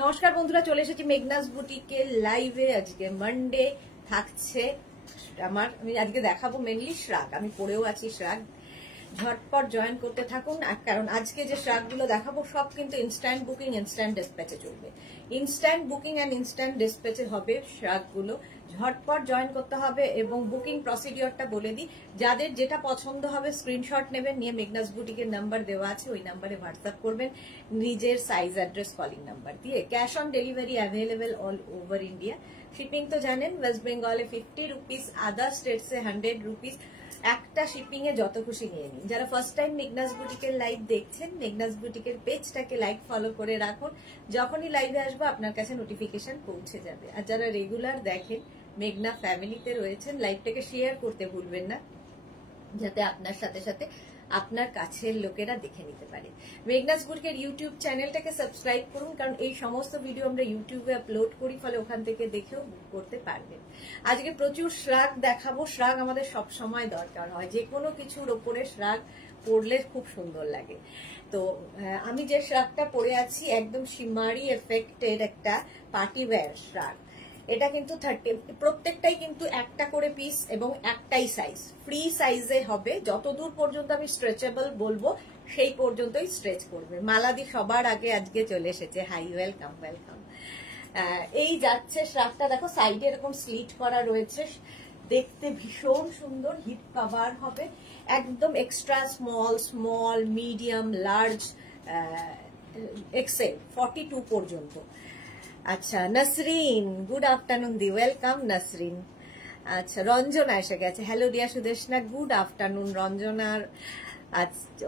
নমস্কার বন্ধুরা, চলে এসেছি মেঘনাস বুটিকের লাইভে। আজকে মানডে থাকছে আমি আজকে দেখাবো মেনলি শ্রাগ। আমি পরেও আছি শ্রাগ, ঝটপট জয়েন করতে থাকুন। কারণ আজকে যে শ্রাগগুলো দেখাবো সব কিন্তু ইনস্ট্যান্ট বুকিং, ইনস্ট্যান্ট ডিসপ্যাচে চলবে। ইনস্ট্যান্ট বুকিং অ্যান্ড ইনস্ট্যান্ট ডিসপ্যাচে হবে শ্রাগগুলো, ঝটপট জয়েন করতে হবে। এবং বুকিং প্রসিডিওরটা বলে দিই, যাদের যেটা পছন্দ হবে স্ক্রিনশট নেবেন, নিয়ে মেঘনাস বুটিকের নাম্বার দেওয়া আছে, ওই নাম্বারে হোয়াটসঅ্যাপ করবেন নিজের সাইজ, অ্যাড্রেস, কলিং নাম্বার দিয়ে। Cash on delivery available all over India. Shipping তো জানেন, ওয়েস্ট বেঙ্গলে 50 রুপিস, আদার স্টেটসে 100 রুপিস। একটা শিপিং এ যত খুশি নিয়ে নিন। যারা ফার্স্ট টাইম মেঘনাস বুটিকের লাইভ দেখছেন, মেঘনাস বুটিকের পেজটাকে লাইক ফলো করে রাখুন, যখনই লাইভে আসবো আপনার কাছে নোটিফিকেশন পৌঁছে যাবে। আর যারা রেগুলার দেখেন, মেঘনা ফ্যামিলিতে রয়েছেন, লাইভটাকে শেয়ার করতে ভুলবেন না, যাতে আপনার সাথে সাথে আপনার কাছের লোকেরা দেখে নিতে পারে। মেঘনাস বুটিকের ইউটিউব চ্যানেলটাকে সাবস্ক্রাইব করুন, কারণ এই সমস্ত ভিডিও আমরা ইউটিউবে আপলোড করি, ফলে ওখান থেকে দেখেও বুক করতে পারবেন। আজকে প্রচুর শ্রাগ দেখাবো। শ্রাগ আমাদের সব সময় দরকার হয়, যে কোনো কিছুর ওপরে শ্রাগ পরলে খুব সুন্দর লাগে। তো আমি যে শ্রাগটা পরে আছি একদম শিমারি এফেক্টের একটা পার্টি ওয়্যার শ্রাগ। এটা কিন্তু 30, প্রত্যেকটাই কিন্তু একটা করে পিস এবং একটাই সাইজ, ফ্রি সাইজে হবে। যতদূর পর্যন্ত আমি স্ট্রেচেবল বলবো সেই পর্যন্তই স্ট্রেচ করবে। মালাদি সবার আগে আজকে চলে এসেছে, হাই ওয়েলকাম ওয়েলকাম। এই যাচ্ছে শ্রাগটা, দেখো সাইডে এরকম স্লিট করা রয়েছে, দেখতে ভীষণ সুন্দর। হিপ কভার হবে একদম extra small, small, medium, large, XL 42 পর্যন্ত। আচ্ছা, নসরিন, গুড আফটারনুন দি, ওয়েলকাম নসরিন। আচ্ছা, রঞ্জনা এসে গেছে, hello dear Sudeshna, good afternoon রঞ্জনার।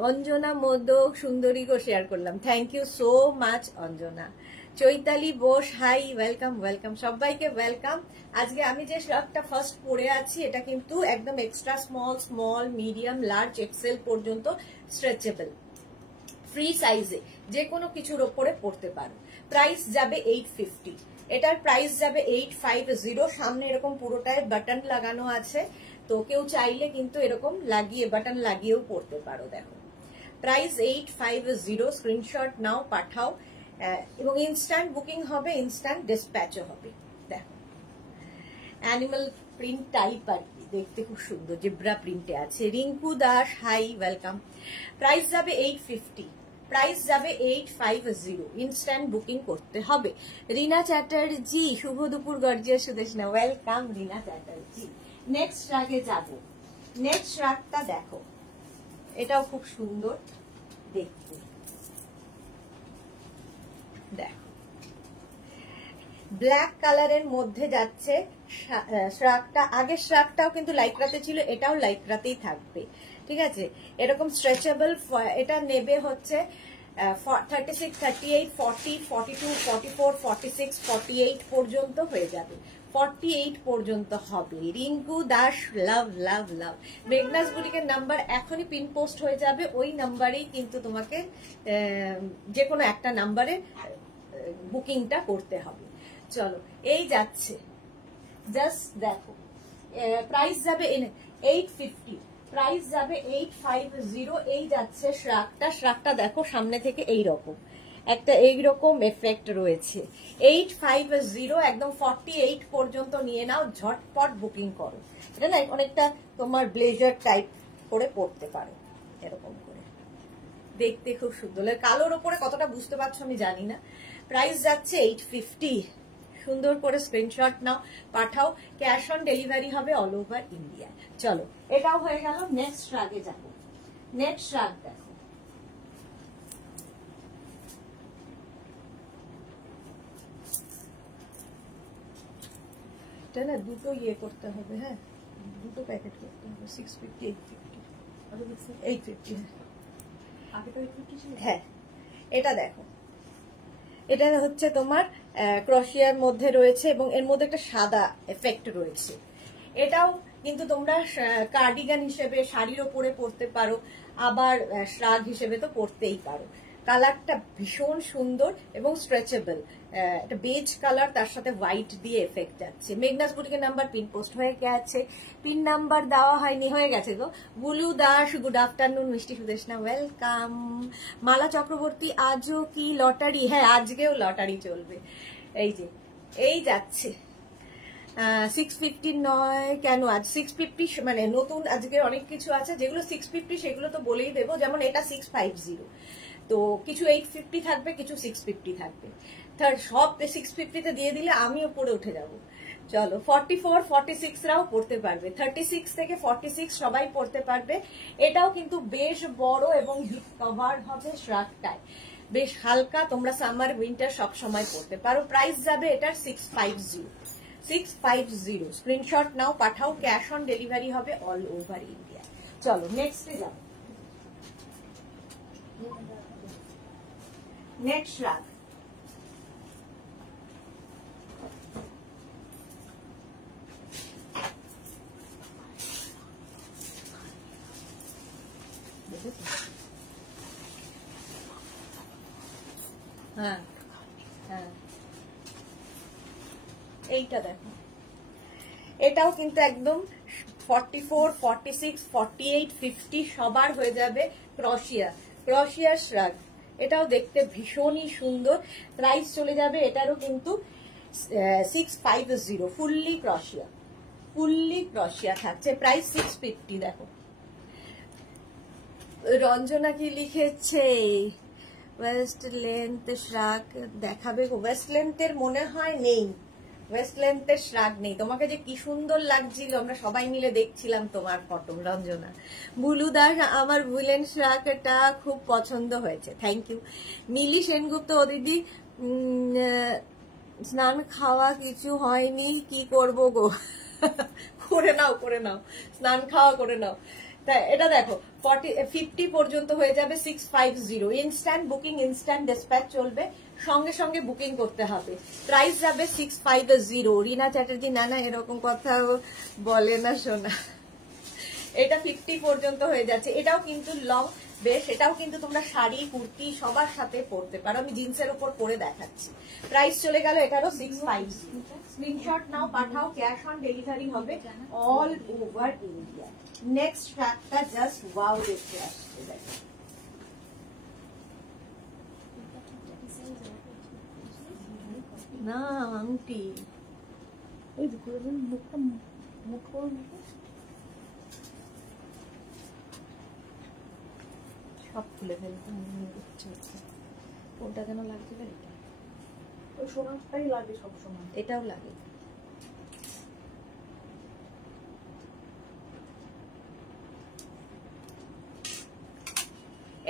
অঞ্জনা মোদক সুন্দরী গো শেয়ার করলাম, thank you so much Anjana. Chaitali Bose, hi, welcome welcome, সবাইকে ওয়েলকাম। আজকে আমি যে শ্রাগটা ফার্স্ট পরে আছি, এটা কিন্তু একদম extra small, small, medium, large, XL পর্যন্ত স্ট্রেচেবল, ফ্রি সাইজে যে কোনো কিছুর ওপরে পড়তে পারো। প্রাইস যাবে 850, এটার প্রাইস যাবে 850। সামনে এরকম পুরোটায় বাটন লাগানো আছে, তো কেউ চাইলে কিন্তু এরকম লাগিয়ে বাটন লাগিয়েও পড়তে পারো। দেখো প্রাইস 850, স্ক্রিনশট নাও, পাঠাও। এবং ইনস্ট্যান্ট বুকিং হবে, ইনস্ট্যান্ট ডিসপ্যাচও হবে। দেখো অ্যানিমাল প্রিন্ট টাইপ আর কি, দেখতে খুব সুন্দর, জেব্রা প্রিন্টে আছে। Rinku Das, hi, welcome. Price যাবে 850, প্রাইস যাবে 850, ইনস্ট্যান্ট বুকিং করতে হবে। রিনা চ্যাটার্জি, শুভ দুপুর গর্জিয়া সুদেশনা, ওয়েলকাম রিনা চ্যাটার্জি। নেক্সট শ্রাগে যাব। নেক্সট শ্রাগটা দেখো, এটাও খুব সুন্দর দেখতে। দেখো ব্ল্যাক কালারের মধ্যে যাচ্ছে শ্রাগটা। আগের শ্রাগটাও কিন্তু লাইক্রাতে ছিল, এটাও লাইক্রাতেই থাকবে, ঠিক আছে। এরকম স্ট্রেচেবল। এটা নেবে হচ্ছে 36, 38, 40, 42, 44, 46, 48 পর্যন্ত হয়ে যাবে, 48 পর্যন্ত হবে। রিঙ্কু দাস, লাভ লাভ লাভ। মেঘনাস বুটিকের নাম্বার এখনই পিন পোস্ট হয়ে যাবে, ওই নাম্বারেই কিন্তু তোমাকে যে কোনো একটা নাম্বারে বুকিংটা করতে হবে। চলো, এই যাচ্ছে, জাস্ট দেখো। প্রাইস যাবে 850, প্রাইস যাবে 850। এই যাচ্ছে শ্রাগটা। শ্রাগটা দেখো সামনে থেকে এইরকম একটা এইরকম এফেক্ট রয়েছে। 850, একদম 48 পর্যন্ত নিয়ে নাও, ঝটপট বুকিং করো। এটা না অনেকটা তোমার ব্লেজার টাইপ করে পড়তে পারো, এরকম করে দেখতে খুব সুন্দর। কালোর ওপরে কতটা বুঝতে পারছো আমি জানি না। প্রাইস যাচ্ছে 850, সুন্দর করে স্ক্রিনশট নাও, পাঠাও। ক্যাশ অন ডেলিভারি হবে অল ওভার ইন্ডিয়া। চলো, এটাও হয়ে গেল। নেক্সট শ্রাগে যাব। নেক্সট শ্রাগ দেখো, এটা না দুটো ইয়ে করতে হবে, হ্যাঁ দুটো প্যাকেট করতে হবে। 650, 850, হ্যাঁ। এটা দেখো, এটা হচ্ছে তোমার ক্রোশিয়ার মধ্যে রয়েছে এবং এর মধ্যে একটা সাদা এফেক্ট রয়েছে। এটাও কিন্তু তোমরা কার্ডিগান হিসেবে শাড়ির ওপরে পরতে পারো, আবার শ্রাগ হিসেবে তো পরতেই পারো। কালারটা ভীষণ সুন্দর এবং স্ট্রেচেবল, একটা বেজ কালার, তার সাথে হোয়াইট দিয়ে এফেক্ট যাচ্ছে। মেঘনাস বুটিকের নাম্বার পিন পোস্ট হয়ে গেছে, পিন নাম্বার দেওয়া হয়নি, হয়ে গেছে গো। বুলু দাস গুড আফটারনুন, মিষ্টি সুদেশনা ওয়েলকাম। মালা চক্রবর্তী আজও কি লটারি? হ্যাঁ, আজকেও লটারি চলবে। এই যে এই যাচ্ছে 650 নয় কেন, আজ 650, মানে নতুন আজকে অনেক কিছু আছে, যেগুলো 650 সেগুলো তো বলেই দেবো। যেমন এটা 650, তো কিছু 850 থাকবে, কিছু 650 থাকবে। সব 650-তে দিয়ে দিলে আমিও পরে উঠে যাব। চলো 44, 46 রাও পড়তে পারবে, 36 থেকে 46 সবাই পড়তে পারবে। এটাও কিন্তু বেশ বড় এবং হিপ কভার হবে শ্রাগটায়, বেশ হালকা, তোমরা সামার উইন্টার সব সময় পড়তে পারো। প্রাইস যাবে এটার 650। স্ক্রিনশট নাও, পাঠাও, ক্যাশ অন ডেলিভারি হবে অল ওভার ইন্ডিয়া। চলো নেক্সটে যাও। নেক্সট শ্রাগ, হ্যাঁ হ্যাঁ এইটা দেখো, এটাও কিন্তু একদম 44, 46, 48, 50 সবার হয়ে যাবে। ক্রশিয়া শ্রাগ, এটাও দেখতে ভীষণই সুন্দর। প্রাইস চলে যাবে এটারও কিন্তু 650, ফুললি ক্রশিয়া থাকছে, প্রাইস 650। দেখো রঞ্জনা কি লিখেছে, ওয়েস্ট লেন্থ শ্রাগ দেখাবে। ওয়েস্ট লেন্থের মনে হয় নেই, ওয়েস্ট লেন্থের শ্রাগ নেই। তোমাকে যে কি সুন্দর লাগছিল, আমরা সবাই মিলে দেখছিলাম তোমার ফটো রঞ্জনা। বুলু দাস, আমার বুলেন শ্রাগটা খুব পছন্দ হয়েছে, থ্যাংক ইউ। মিলি সেনগুপ্ত, ও দিদি স্নান খাওয়া কিছু হয়নি, কি করব গো? করে নাও, স্নান খাওয়া করে নাও। তা এটা দেখো 50 পর্যন্ত হয়ে যাবে 650। ইনস্ট্যান্ট বুকিং, ইনস্ট্যান্ট ডিসপ্যাচ চলবে, সঙ্গে সঙ্গে বুকিং করতে হবে। প্রাইস যাবে 650। রিনা চ্যাটার্জি, না এরকম কথা বলে না সোনা। এটা 50 পর্যন্ত হয়ে যাচ্ছে। এটাও কিন্তু লং বেশ, এটাও কিন্তু তোমরা শাড়ি কুর্তি সবার সাথে পরতে পারো। আমি জিন্সের উপর পরে দেখাচ্ছি। প্রাইস চলে গেল এটারও 650। স্ক্রিনশট নাও, পাঠাও, ক্যাশ অন ডেলিভারি হবে অল ওভার ইন্ডিয়া। নেক্সট ট্র্যাকটা জাস্ট ওয়াও দেখতে আসছে, দেখো না আংটি, ওই মুখটা মুখ সব খুলে ফেলতে কোনটা যেন লাগছিল, এটা ওই সোনাটাই লাগে সবসময়, এটাও লাগে।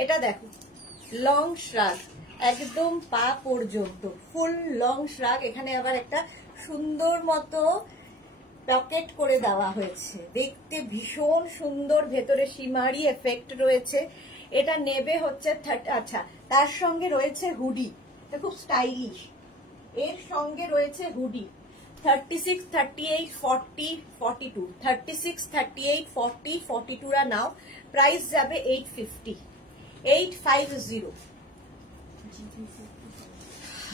এটা দেখো লং শ্রাগ, একদম পা পর্যন্ত ফুল লং শ্রাগ। এখানে আবার একটা সুন্দর মতো পকেট করে দেওয়া হয়েছে, দেখতে ভীষণ সুন্দর, ভেতরে সীমারি এফেক্ট রয়েছে। এটা নেবে হচ্ছে আচ্ছা, তার সঙ্গে রয়েছে হুডি, এটা খুব স্টাইলিশ। এর সঙ্গে রয়েছে হুডি 36, 38, 40, 42, 36, 38, 40, 42 রা নাও। প্রাইস যাবে 850।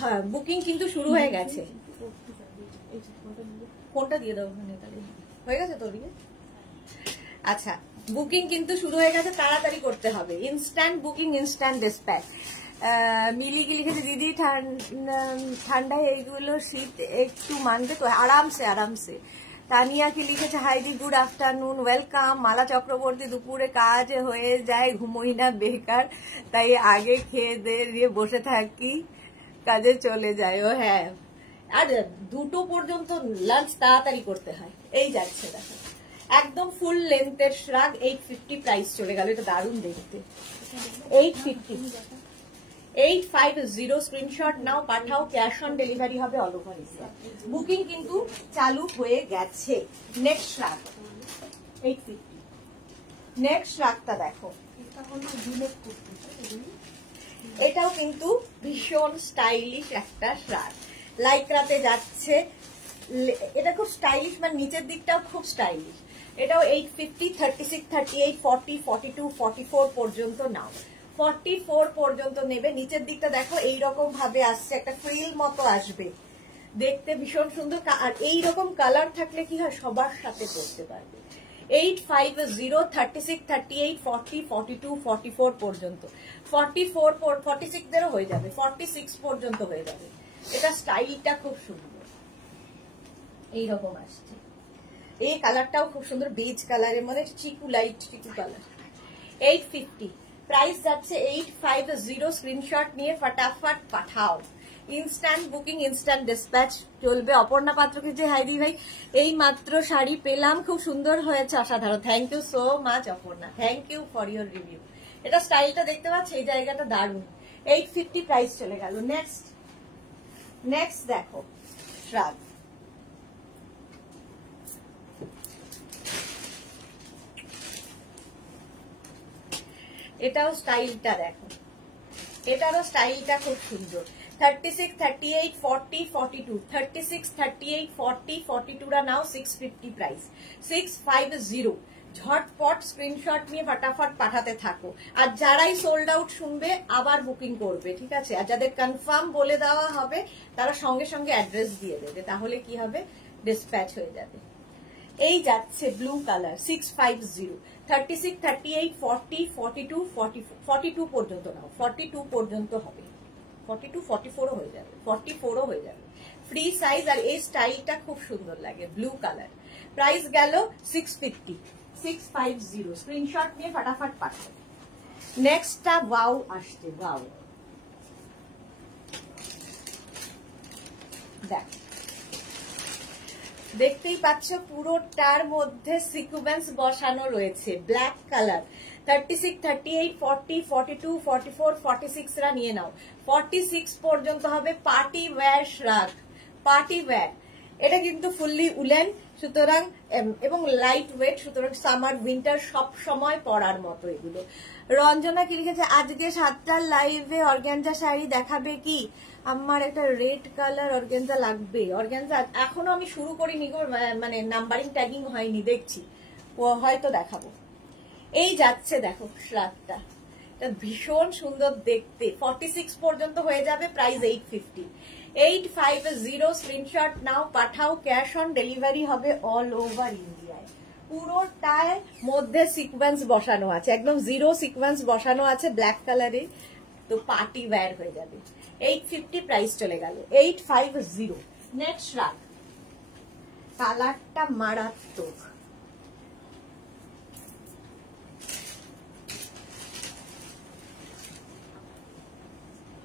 হ্যাঁ, বুকিং কিন্তু শুরু হয়ে গেছে। কোনটা দিয়ে দাও ওখানে, হয়ে গেছে তো? আচ্ছা, বুকিং কিন্তু শুরু হয়ে গেছে, তাড়াতাড়ি করতে হবে। Instant booking, instant dispatch. Mili কি লিখেছে, দিদি ঠান্ডায় এইগুলো শীত একটু মানবে তো? আরামসে। তানিয়া কি লিখেছে, হাইদি গুড আফটারনুন, ওয়েলকাম। মালা চক্রবর্তী, দুপুরে কাজ হয়ে যায়, ঘুমোই না বেকার, তাই আগে খেয়ে দিয়ে বসে থাকি, কাজে চলে যায়। ও হ্যাঁ, আর 2টো পর্যন্ত লাঞ্চ তাড়াতাড়ি করতে হয়। এই যাচ্ছে দেখো, একদম ফুল লেন্থের শ্রাগ, 850 প্রাইস চলে গেল। এটা দারুণ দেখতে, 850। স্ক্রিনশট নাও, পাঠাও, ক্যাশ অন ডেলিভারি হবে অল ওভার ইন্ডিয়া। বুকিং কিন্তু চালু হয়ে গেছে। নেক্সট শ্রাগ 850। নেক্সট শ্রাগটা দেখো, এটাও কিন্তু ভীষণ স্টাইলিশ একটা শ্রাগ, লাইক্রাতে যাচ্ছে। এটা খুব স্টাইলিশ, মানে নিচের দিকটাও খুব স্টাইলিশ। এটাও 850, 36, 38, 40, 42, 44 পর্যন্ত নাও। 44 পর্যন্ত নেবে। নিচের দিকটা দেখো এইরকম ভাবে আসছে, একটা ফ্রিল মতো আসবে, দেখতে ভীষণ সুন্দর। আর এইরকম কালার থাকলে কি হয়, সবার সাথে পরতে পারবে। 850 36 38 40 42 44 পর্যন্ত, 44 46 দেরও হয়ে যাবে, 46 পর্যন্ত হয়ে যাবে। এটা স্টাইলটা খুব সুন্দর, এইরকম আসছে। এই কালারটাও খুব সুন্দর, বেজ কালারের মধ্যে চিকু, লাইট চিকু কালার। 850 প্রাইস যাচ্ছে 850। স্ক্রিনশট নিয়ে ফটাফট পাঠাও। ইনস্ট্যান্ট বুকিং, ইনস্ট্যান্ট ডিসপ্যাচ চলবে। অপর্ণা পাত্রকে যে হাই দি ভাই, এই মাত্র শাড়ি পেলাম, খুব সুন্দর হয়েছে, অসাধারণ। Thank you so much Aparna, thank you for your review. এটা স্টাইলটা দেখতে পাচ্ছ, এই জায়গাটা দারুণ। 850 প্রাইস চলে গেল। নেক্সট দেখো শ্রাগ। এটাও স্টাইলটা দেখো, এটারও স্টাইলটা খুব সুন্দর। 36 38 40 42, 36 38 40 42 রা নাও 650 প্রাইস। 650 ঝটপট স্ক্রিনশট নিয়ে ফটাফট পাঠাতে থাকো। আর যারাই সোল্ড আউট শুনবে আবার বুকিং করবে, ঠিক আছে? আর যাদের কনফার্ম বলে দেওয়া হবে তারা সঙ্গে সঙ্গে অ্যাড্রেস দিয়ে দেবে, তাহলে কি হবে, ডিসপ্যাচ হয়ে যাবে। এই যাচ্ছে ব্লু কালার 650, 36 38 40 42 42 পর্যন্ত নাও, 42 পর্যন্ত হবে, 42 44ও হয়ে যাবে, 44ও হয়ে যাবে, ফ্রি সাইজ। আর এই স্টাইলটা খুব সুন্দর লাগে, ব্লু কালার। প্রাইস গেল 650, 650। স্ক্রিনশট নিয়ে ফটাফট পাঠাও। নেক্সটটা ওয়াও আসছে, ওয়াও দেখ, দেখতেই পাচ্ছ পুরোটার মধ্যে সিকোয়েন্স বসানো রয়েছে, ব্ল্যাক কালার। 36 38 40 42 44 46 রা নিয়ে নাও, 46 পর্যন্ত হবে। Party wear শ্রাগ, party wear. এটা কিন্তু ফুললি উলেন, সুতরাং এবং লাইট ওয়েট, সুতরাং সামার উইন্টার সব সময় পরার মতো এগুলো। রঞ্জনা কি লিখেছে, আজকে 7টার লাইভে অর্গানজা শাড়ি দেখাবে কি? আমার একটা রেড কালার অর্গানজা লাগবে। অর্গানজা এখনো আমি শুরু করিনি গো, মানে নাম্বারিং ট্যাগিং হয়নি, দেখছি, ও হয়তো দেখাবো। এই যাচ্ছে দেখো শ্রাগটা, এটা ভীষণ সুন্দর দেখতে। 46 পর্যন্ত হয়ে যাবে, প্রাইস 850। 850 স্ক্রিনশট নাও পাঠাও। ক্যাশ অন ডেলিভারি হবে অল ওভার ইন্ডিয়ায়। পুরোটায় মধ্যে সিকোয়েন্স বসানো আছে, একদম জিরো সিকোয়েন্স বসানো আছে ব্ল্যাক কালারে, তো পার্টি ওয়্যার হয়ে যাবে। 850 প্রাইস চলে গেল। 850। নেক্সট শ্রাগ, কালারটা মারাত্মক।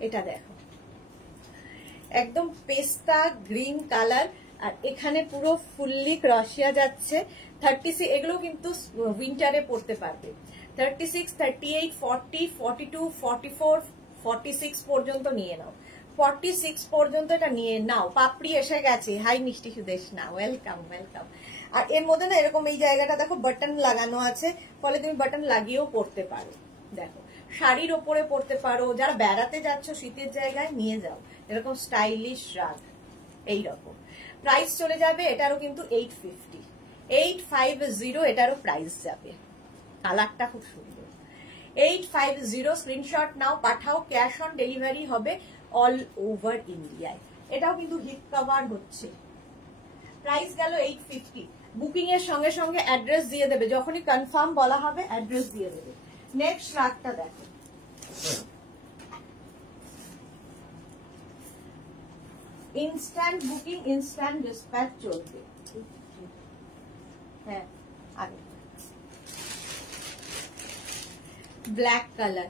এটা দেখো, একদম পেস্তা গ্রিন কালার, আর এখানে পুরো ফুললি ক্রশিয়া যাচ্ছে। 36, এগুলো কিন্তু উইন্টারে পরতে পারবে। 36 38 40 42 44 46 পর্যন্ত নিয়ে নাও, 46 পর্যন্ত এটা নিয়ে নাও। পাপড়ি এসে গেছে, হাই মিষ্টি সুদেশনা, ওয়েলকাম ওয়েলকাম। আর এর মধ্যে না এরকম এই জায়গাটা দেখো বাটন লাগানো আছে, ফলে তুমি বাটন লাগিয়েও পরতে পারো। দেখো, শাড়ির ওপরে পরতে পারো, যারা বেড়াতে যাচ্ছ শীতের জায়গায় নিয়ে যাও, এরকম স্টাইলিশ শ্রাগ এইরকম। প্রাইস চলে যাবে এটারও কিন্তু 850, 850 এটারও প্রাইস যাবে। কালারটা খুব সুন্দর। 850 স্ক্রিনশট নাও পাঠাও। ক্যাশ অন ডেলিভারি হবে অল ওভার ইন্ডিয়ায়। এটাও কিন্তু হিপ কভার হচ্ছে। প্রাইস গেল 850। বুকিং এর সঙ্গে সঙ্গে অ্যাড্রেস দিয়ে দেবে, যখনই কনফার্ম বলা হবে অ্যাড্রেস দিয়ে দেবে। নেক্সট শ্রাগটা দেখো, ইনস্ট্যান্ট বুকিং, ইনস্ট্যান্ট ডিসপ্যাচ চলবে। হ্যাঁ, আগে ব্ল্যাক কালার।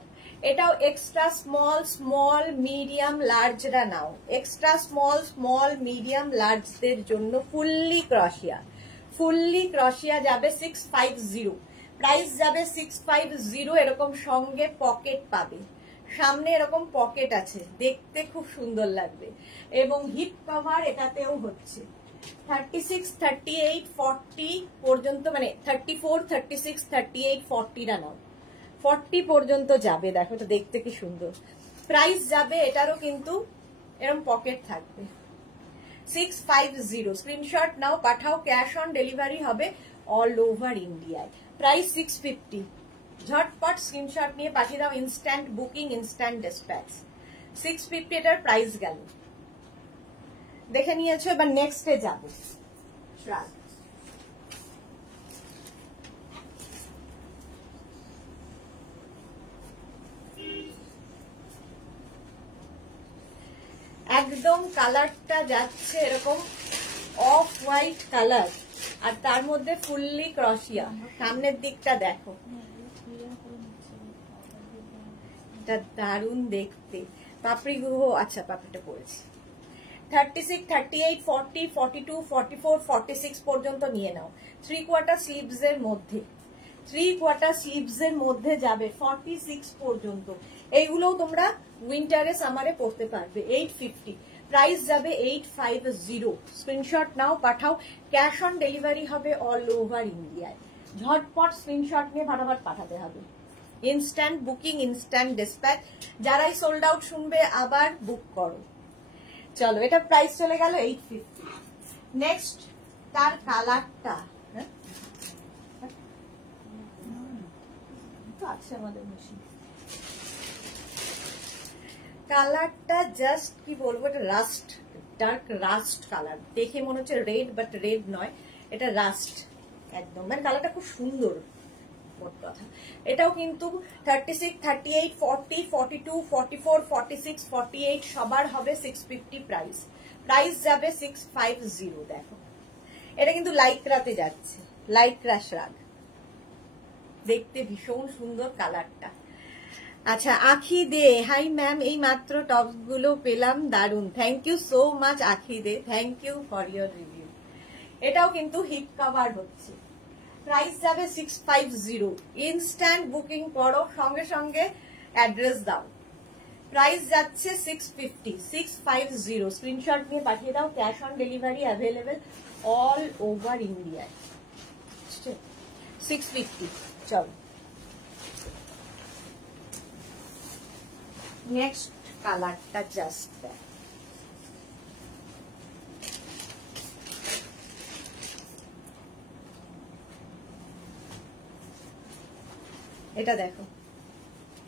এটাও এক্সট্রা স্মল, স্মল মিডিয়াম লার্জরা নাও। এক্সট্রা স্মল, স্মল মিডিয়াম লার্জদের জন্য ফুললি ক্রশিয়া, ফুললি ক্রশিয়া যাবে 650। প্রাইস যাবে 650। এরকম সঙ্গে পকেট পাবে, সামনে এরকম পকেট আছে, দেখতে খুব সুন্দর লাগবে। এবং হিপ কভার এটাতেও হচ্ছে। 36 38 40 পর্যন্ত, মানে 34 36 38 40 রা নাও, 40 পর্যন্ত যাবে। দেখো এটা দেখতে কি সুন্দর। প্রাইস যাবে এটারও কিন্তু এরকম পকেট থাকবে, 650। স্ক্রিনশট নাও পাঠাও। ক্যাশ অন ডেলিভারি হবে অল ওভার ইন্ডিয়ায়। প্রাইস 650। ঝটপট স্ক্রিনশট নিয়ে পাঠিয়ে দাও। Instant booking, instant dispatch. 650 এটার প্রাইস গেল। দেখে নিয়েছো, এবার নেক্সটে যাব। শ্রাগ, একদম কালারটা যাচ্ছে এরকম অফ হোয়াইট কালার, আর তার মধ্যে ফুললি ক্রসিয়া। সামনের দিকটা দেখো, এটা দারুণ দেখতে। পাপড়ি গুহ, আচ্ছা পাপড়িটা পড়েছি। 36, 38, 40, 42, 44, 46 পর্যন্ত নিয়ে নাও। 3/4 স্লিভস এর মধ্যে, 3/4 স্লিভস এর মধ্যে যাবে 46 পর্যন্ত। এইগুলোও তোমরা উইন্টারে সামারে পড়তে পারবে। 850 প্রাইস যাবে 850। স্ক্রিনশট নাও, পাঠাও। ক্যাশ অন ডেলিভারি হবে অল ওভার ইন্ডিয়ায়। ঝটপট স্ক্রিনশট নিয়ে ফাটাফাট পাঠাতে হবে। Instant booking, instant dispatch. যারাই সোল্ড আউট শুনবে আবার বুক করো। চলো, এটা প্রাইস চলে গেল 850। নেক্সট তার কালারটা আছে আমাদের মেশিন। কালারটা জাস্ট কি বলবো, এটা রাস্ট, ডার্ক রাস্ট কালার। দেখে মনে হচ্ছে রেড, বাট রেড নয়, এটা রাস্ট একদম। মানে কালারটা খুব সুন্দর, মোট কথা। এটাও কিন্তু 36, 38, 40, 42, 44, 46, 48 সবার হবে 650 প্রাইস। প্রাইস যাবে 650। দেখো, এটা কিন্তু লাইক্রাতে যাচ্ছে, লাইক্রা শ্রাগ। দেখতে ভীষণ সুন্দর কালারটা। আচ্ছা, আখি দে, হাই ম্যাম, এই মাত্র টপস গুলো পেলাম, দারুন। Thank you so much Akhi Dey, thank you for your review. এটাও কিন্তু হিপ কভার হচ্ছে। প্রাইস যাবে 650। ইনস্ট্যান্ট বুকিং করো, সঙ্গে সঙ্গে অ্যাড্রেস দাও। প্রাইস যাচ্ছে 650, 650। স্ক্রিনশট নিয়ে পাঠিয়ে দাও। Cash on delivery available all over ইন্ডিয়ায়। 650। চলো, নেক্সট কালারটা জাস্ট দেখ। এটা দেখো,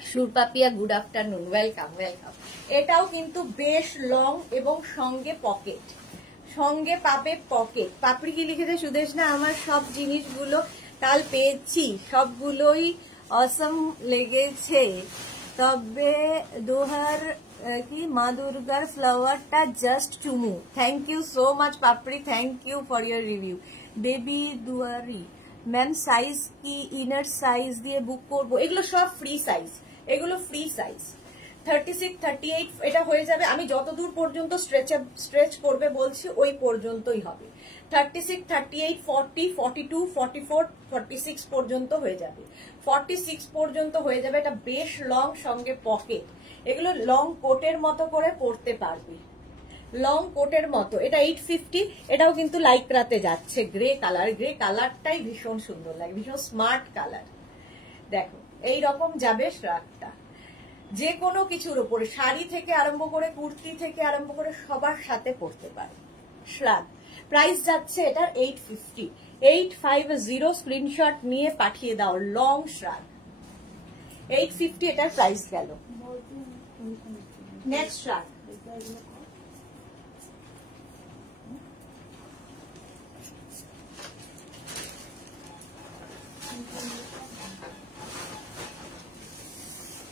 সুরপাপিয়া, গুড আফটারনুন, ওয়েলকাম ওয়েলকাম। এটাও কিন্তু বেশ লং এবং সঙ্গে পকেট, সঙ্গে পাবে পকেট। পাপড়ি কি লিখেছে সুদেশ না, আমার সব জিনিসগুলো কাল পেয়েছি, সবগুলোই অসম লেগেছে, তবে দোহার কি মা দুর্গার ফ্লাওয়ারটা জাস্ট চুমু। Thank you so much Papri, thank you for your review. Baby Duari ma'am, size কি ইনার সাইজ দিয়ে বুক করবো? এগুলো সব ফ্রি সাইজ, এগুলো ফ্রি সাইজ। 36, 38 এটা হয়ে যাবে। আমি যতদূর পর্যন্ত স্ট্রেচ করবে বলছি ওই পর্যন্তই হবে। 36, 38, 40, 42, 44, 46 পর্যন্ত হয়ে যাবে। 46 পর্যন্ত হয়ে যাবে। এটা বেশ লং, সঙ্গে পকেট। এগুলো লং কোটের মতো করে পরতে পারবে, লং কোটের মতো। এটা 850। এটাও কিন্তু লাইক্রাতে যাচ্ছে, গ্রে কালার। গ্রে কালারটাই ভীষণ সুন্দর লাগে, ভীষণ স্মার্ট কালার। দেখো, এই রকম যাবে শ্রাগটা। যে কোনো কিছুর উপরে, শাড়ি থেকে আরম্ভ করে, কুর্তি থেকে আরম্ভ করে সবার সাথে পরতে পারে শ্রাগ। প্রাইস যাচ্ছে এটার 850, 850। স্ক্রিনশট নিয়ে পাঠিয়ে দাও। লং শ্রাগ 850, এটার প্রাইস গেল। নেক্সট শ্রাগ,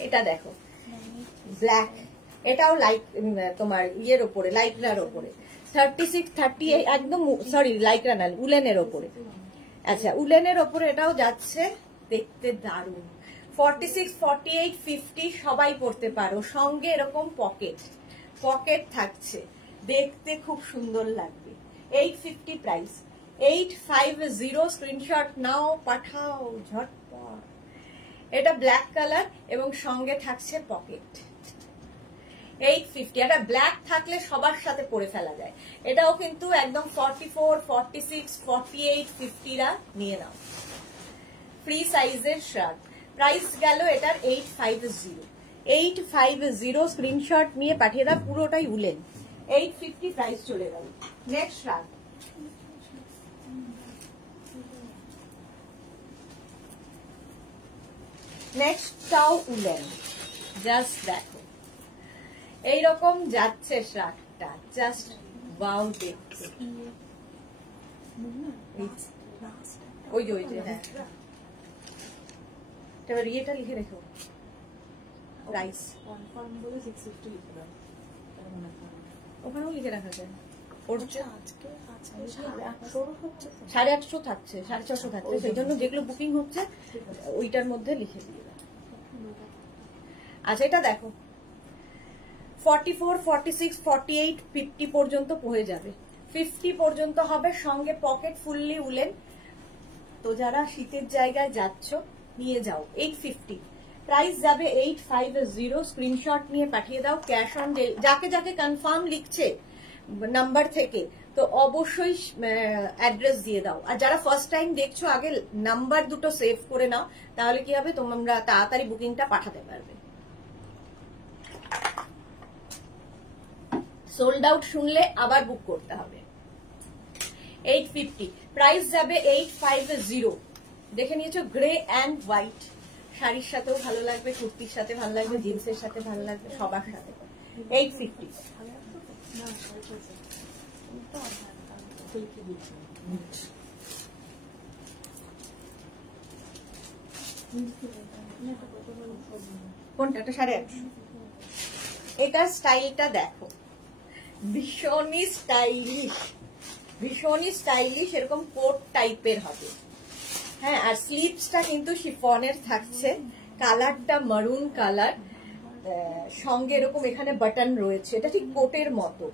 এটা দেখো, ব্ল্যাক। এটাও লাইক তোমার ইয়ের ওপরে, লাইক্রার ওপরে। 36, 38 একদম, সরি লাইক্রা না, উলেনের ওপরে। আচ্ছা, উলেনের ওপরে এটাও যাচ্ছে, দেখতে দারুণ। 46, 48, 50 সবাই পড়তে পারো। সঙ্গে এরকম পকেট, পকেট থাকছে, দেখতে খুব সুন্দর লাগবে। 850 প্রাইস, 850। স্ক্রিনশট নাও, পাঠাও ঝটপট। এটা ব্ল্যাক কালার এবং সঙ্গে থাকছে পকেট। 850। এটা ব্ল্যাক থাকলে সবার সাথে পরে ফেলা যায়। এটাও কিন্তু একদম 44, 46, 48, 50রা নিয়ে নাও। ফ্রি সাইজের শার্ট। প্রাইস গেল এটার 850, 850। স্ক্রিনশট নিয়ে পাঠিয়ে দাও। পুরোটাই উলেন। 850 প্রাইস চলে গেল। নেক্সট শার্ট, নেক্সটটাও উলেন, জাস্ট দেখো এইরকম যাচ্ছে শার্টটা, জাস্ট ওয়াও দেখতে। ওই যে হ্যাঁ, এবার ইয়েটা লিখে রেখো, প্রাইস ওখানেও লিখে রাখা যায়। ওর 850 থাকছে, 650 থাকছে, সেই জন্য যেগুলো বুকিং হচ্ছে ওইটার মধ্যে লিখে দিয়ে দাও। আচ্ছা এটা দেখো 44, 46, 48, 50 পর্যন্ত হয়ে যাবে, 50 পর্যন্ত হবে, সঙ্গে পকেট ফুললি উলেন। তো যারা শীতের জায়গায় যাচ্ছ নিয়ে যাও। 850 প্রাইস যাবে, 850। স্ক্রিনশট নিয়ে পাঠিয়ে দাও, ক্যাশ অন ডেলিভারি। যাকে যাকে কনফার্ম লিখছে নাম্বার থেকে তো অবশ্যই অ্যাড্রেস দিয়ে দাও। আর যারা ফার্স্ট টাইম দেখছো আগে নাম্বার দুটো সেভ করে নাও, তাহলে কি হবে তোমরা তাড়াতাড়ি বুকিংটা পাঠাতে পারবে। সোল্ড আউট শুনলে আবার বুক করতে হবে। 850 প্রাইস যাবে, 850। দেখে নিয়েছো গ্রে অ্যান্ড হোয়াইট, শাড়ির সাথেও ভালো লাগবে, কুর্তির সাথে ভালো লাগবে, জিন্সের সাথে ভালো লাগবে, সবার সাথে। 850 কোনটা? 850। এটা স্টাইলটা দেখো, ভীষণই স্টাইলিশ, ভীষণই স্টাইলিশ, এরকম কোট টাইপের হবে। হ্যাঁ, আর স্লিভসটা কিন্তু শিফনের থাকছে, কালারটা মারুন কালার, সঙ্গে এরকম এখানে বাটন রয়েছে, এটা ঠিক কোটের মতো,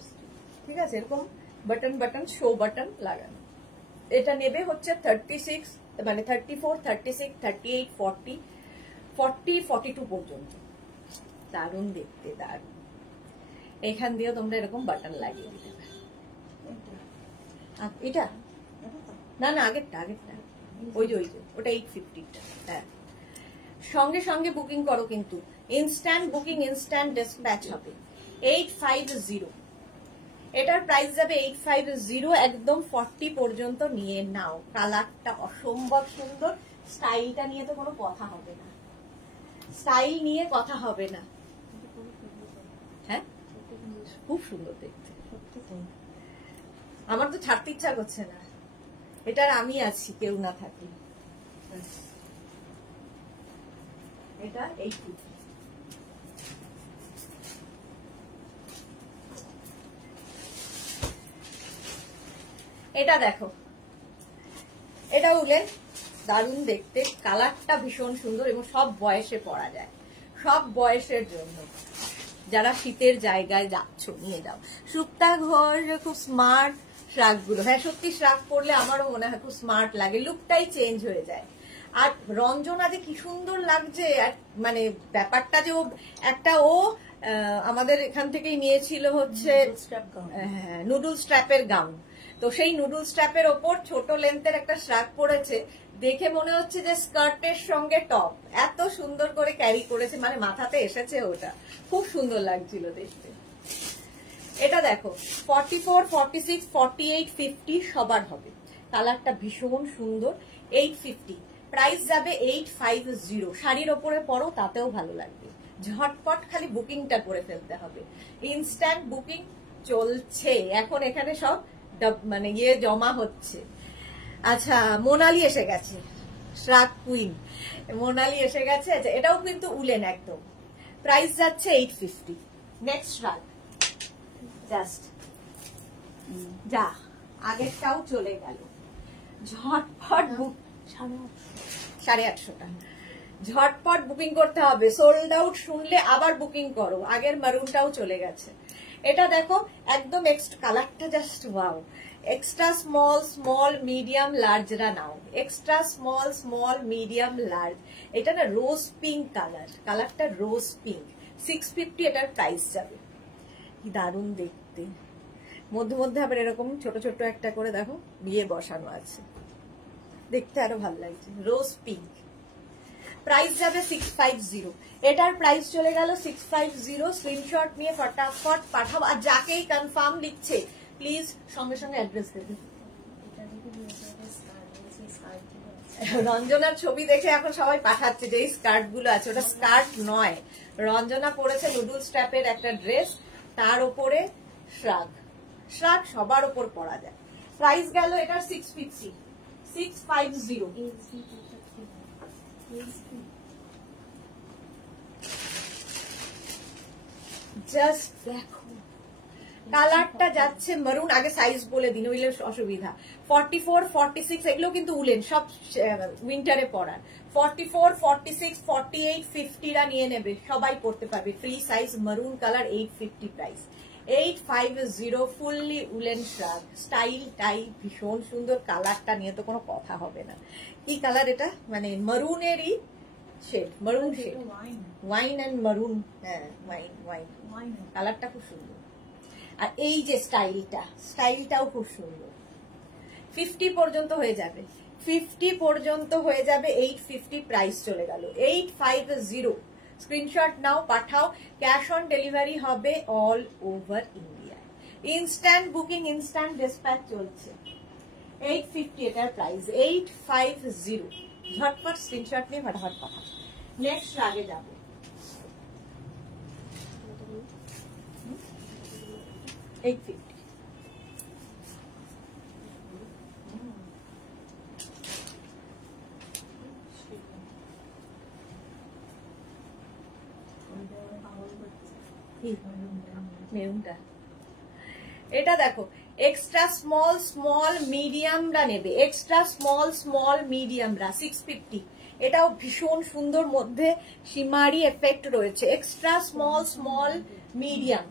ঠিক আছে, এরকম বাটন বাটন শো বাটন লাগানো। এটা নেবে হচ্ছে 36, মানে 34, 36, 38, 40, 42 পর্যন্ত। দারুণ দেখতে, দারুণ। এখান দিয়েও তোমরা এরকম বাটন লাগিয়ে দিতে পারো। এটা না না, আগেরটা ওই যে ওটা 850। হ্যাঁ, সঙ্গে সঙ্গে বুকিং করো, কিন্তু ইনস্ট্যান্ট বুকিং, ইনস্ট্যান্ট ডিসপ্যাচ হবে। 850 এটার প্রাইস যাবে 850, একদম 40 পর্যন্ত নিয়ে নাও। কালারটা অসম্ভব সুন্দর, স্টাইলটা নিয়ে তো কোনো কথা হবে না, স্টাইল নিয়ে কথা হবে না। হ্যাঁ, খুব সুন্দর দেখতে, আমার তো ছাড়তে ইচ্ছা করছে না। এটার আমি আছি, কেউ না থাকি। এটা 850। এটা দেখো, এটা উলেন, দারুণ দেখতে, কালারটা ভীষণ সুন্দর এবং সব বয়সে পরা যায়, সব বয়সের জন্য। যারা শীতের জায়গায় যাচ্ছ নিয়ে যাও। সুপ্তা ঘোষ খুব স্মার্ট শ্রাগগুলো, হ্যাঁ সত্যি শ্রাগ পরলে আমারও মনে হয় খুব স্মার্ট লাগে, লুকটাই চেঞ্জ হয়ে যায়। আর রঞ্জনা যে কি সুন্দর লাগছে, মানে ব্যাপারটা যে ও আমাদের এখান থেকেই নিয়েছিল হচ্ছে নুডল স্ট্র্যাপের গাউন, তো সেই নুডল স্ট্র্যাপের ওপর ছোট লেন্থের একটা শ্রাগ পরেছে, দেখে মনে হচ্ছে যে স্কার্টের সঙ্গে টপ, এত সুন্দর করে ক্যারি করেছে, মানে মাথাতে এসেছে ওটা, খুব সুন্দর লাগছিল দেখতে। এটা দেখো 44, 46, 48, 50 সবার হবে, কালারটা ভীষণ সুন্দর। 850 প্রাইস যাবে, 850। শাড়ির ওপরে পরো, তাতেও ভালো লাগবে। ঝটপট খালি বুকিংটা করে ফেলতে হবে, ইনস্ট্যান্ট বুকিং চলছে এখন, এখানে সব মানে জমা হচ্ছে। আচ্ছা, মোনালি এসে গেছে, শ্রাগ কুইন মোনালি এসে গেছে। আচ্ছা, এটাও কিন্তু উলেন একদম, প্রাইস যাচ্ছে 850। নেক্সট শ্রাগ, জাস্ট যা, আগেরটাও চলে গেল, ঝটপট বুক, 850 ঝটপট বুকিং করতে হবে। সোল্ড আউট শুনলে আবার বুকিং করো, আগের মারুনটাও চলে গেছে। এটা দেখো একদম কালারটা just wow. Extra small, small, medium, লার্জরা নাও, extra small, small, medium, large. এটা না রোজ পিঙ্ক কালার, কালারটা রোজ পিঙ্ক। 650 এটার প্রাইস যাবে। কি দারুণ দেখতে, মধ্যে মধ্যে আবার এরকম ছোট ছোট একটা করে দেখো বিয়ে বসানো আছে, দেখতে আরো ভালো লাগছে। রোজ পিঙ্ক, প্রাইস যাবে 650। এটার প্রাইস চলে গেল 650। স্ক্রিনশট নিয়ে ফটাফট পাঠাও, আর যাকেই কনফার্ম লিখছে প্লিজ সঙ্গে সঙ্গে অ্যাড্রেস দেবে। রঞ্জনার ছবি দেখে এখন সবাই পাঠাচ্ছে যে এই স্কার্ট গুলো আছে, ওটা স্কার্ট নয়। রঞ্জনা পরেছে নুডলস টাইপের একটা ড্রেস, তার উপরে শ্রাগ। শ্রাগ সবার উপর পরা যায়। প্রাইস গেল এটার 650, 650। জাস্ট দেখো কালারটা যাচ্ছে মেরুন। আগে সাইজ বলে দিন, ওইলে অসুবিধা। 44, 46 এগুলো কিন্তু উলেন, সব উইন্টারে পরার। 44, 46, 48, 50রা নিয়ে নেবে, সবাই পড়তে পারবে। Free size maroon colour, 850 price. 850 fully woollen shrug. Style tie ভীষণ সুন্দর। কালারটা নিয়ে তো কোনো কথা হবে না। কি কালার এটা? মানে মেরুনেরই shade, maroon shade, wine and maroon. হ্যাঁ, ওয়াইন কালারটা খুব সুন্দর। আর এই যে স্টাইলটাও খুব সুন্দর। 50 পর্যন্ত হয়ে যাবে, 50 পর্যন্ত হয়ে যাবে। 850 প্রাইস চলে গেল। 850 স্ক্রিনশট নাও, পাঠাও। ক্যাশ অন ডেলিভারি হবে all over India. Instant booking, instant dispatch চলছে। 850 এটার প্রাইস। 850 ঝটপট স্ক্রিনশট নিয়ে ফটাফট পাঠাও। নেক্সট আগে যাব। মেরুনটা এটা দেখো, এক্সট্রা স্মল মিডিয়ামরা নেবে। এক্সট্রা স্মল মিডিয়ামরা 650। এটাও ভীষণ সুন্দর, মধ্যে শিমারি এফেক্ট রয়েছে। এক্সট্রা স্মল মিডিয়াম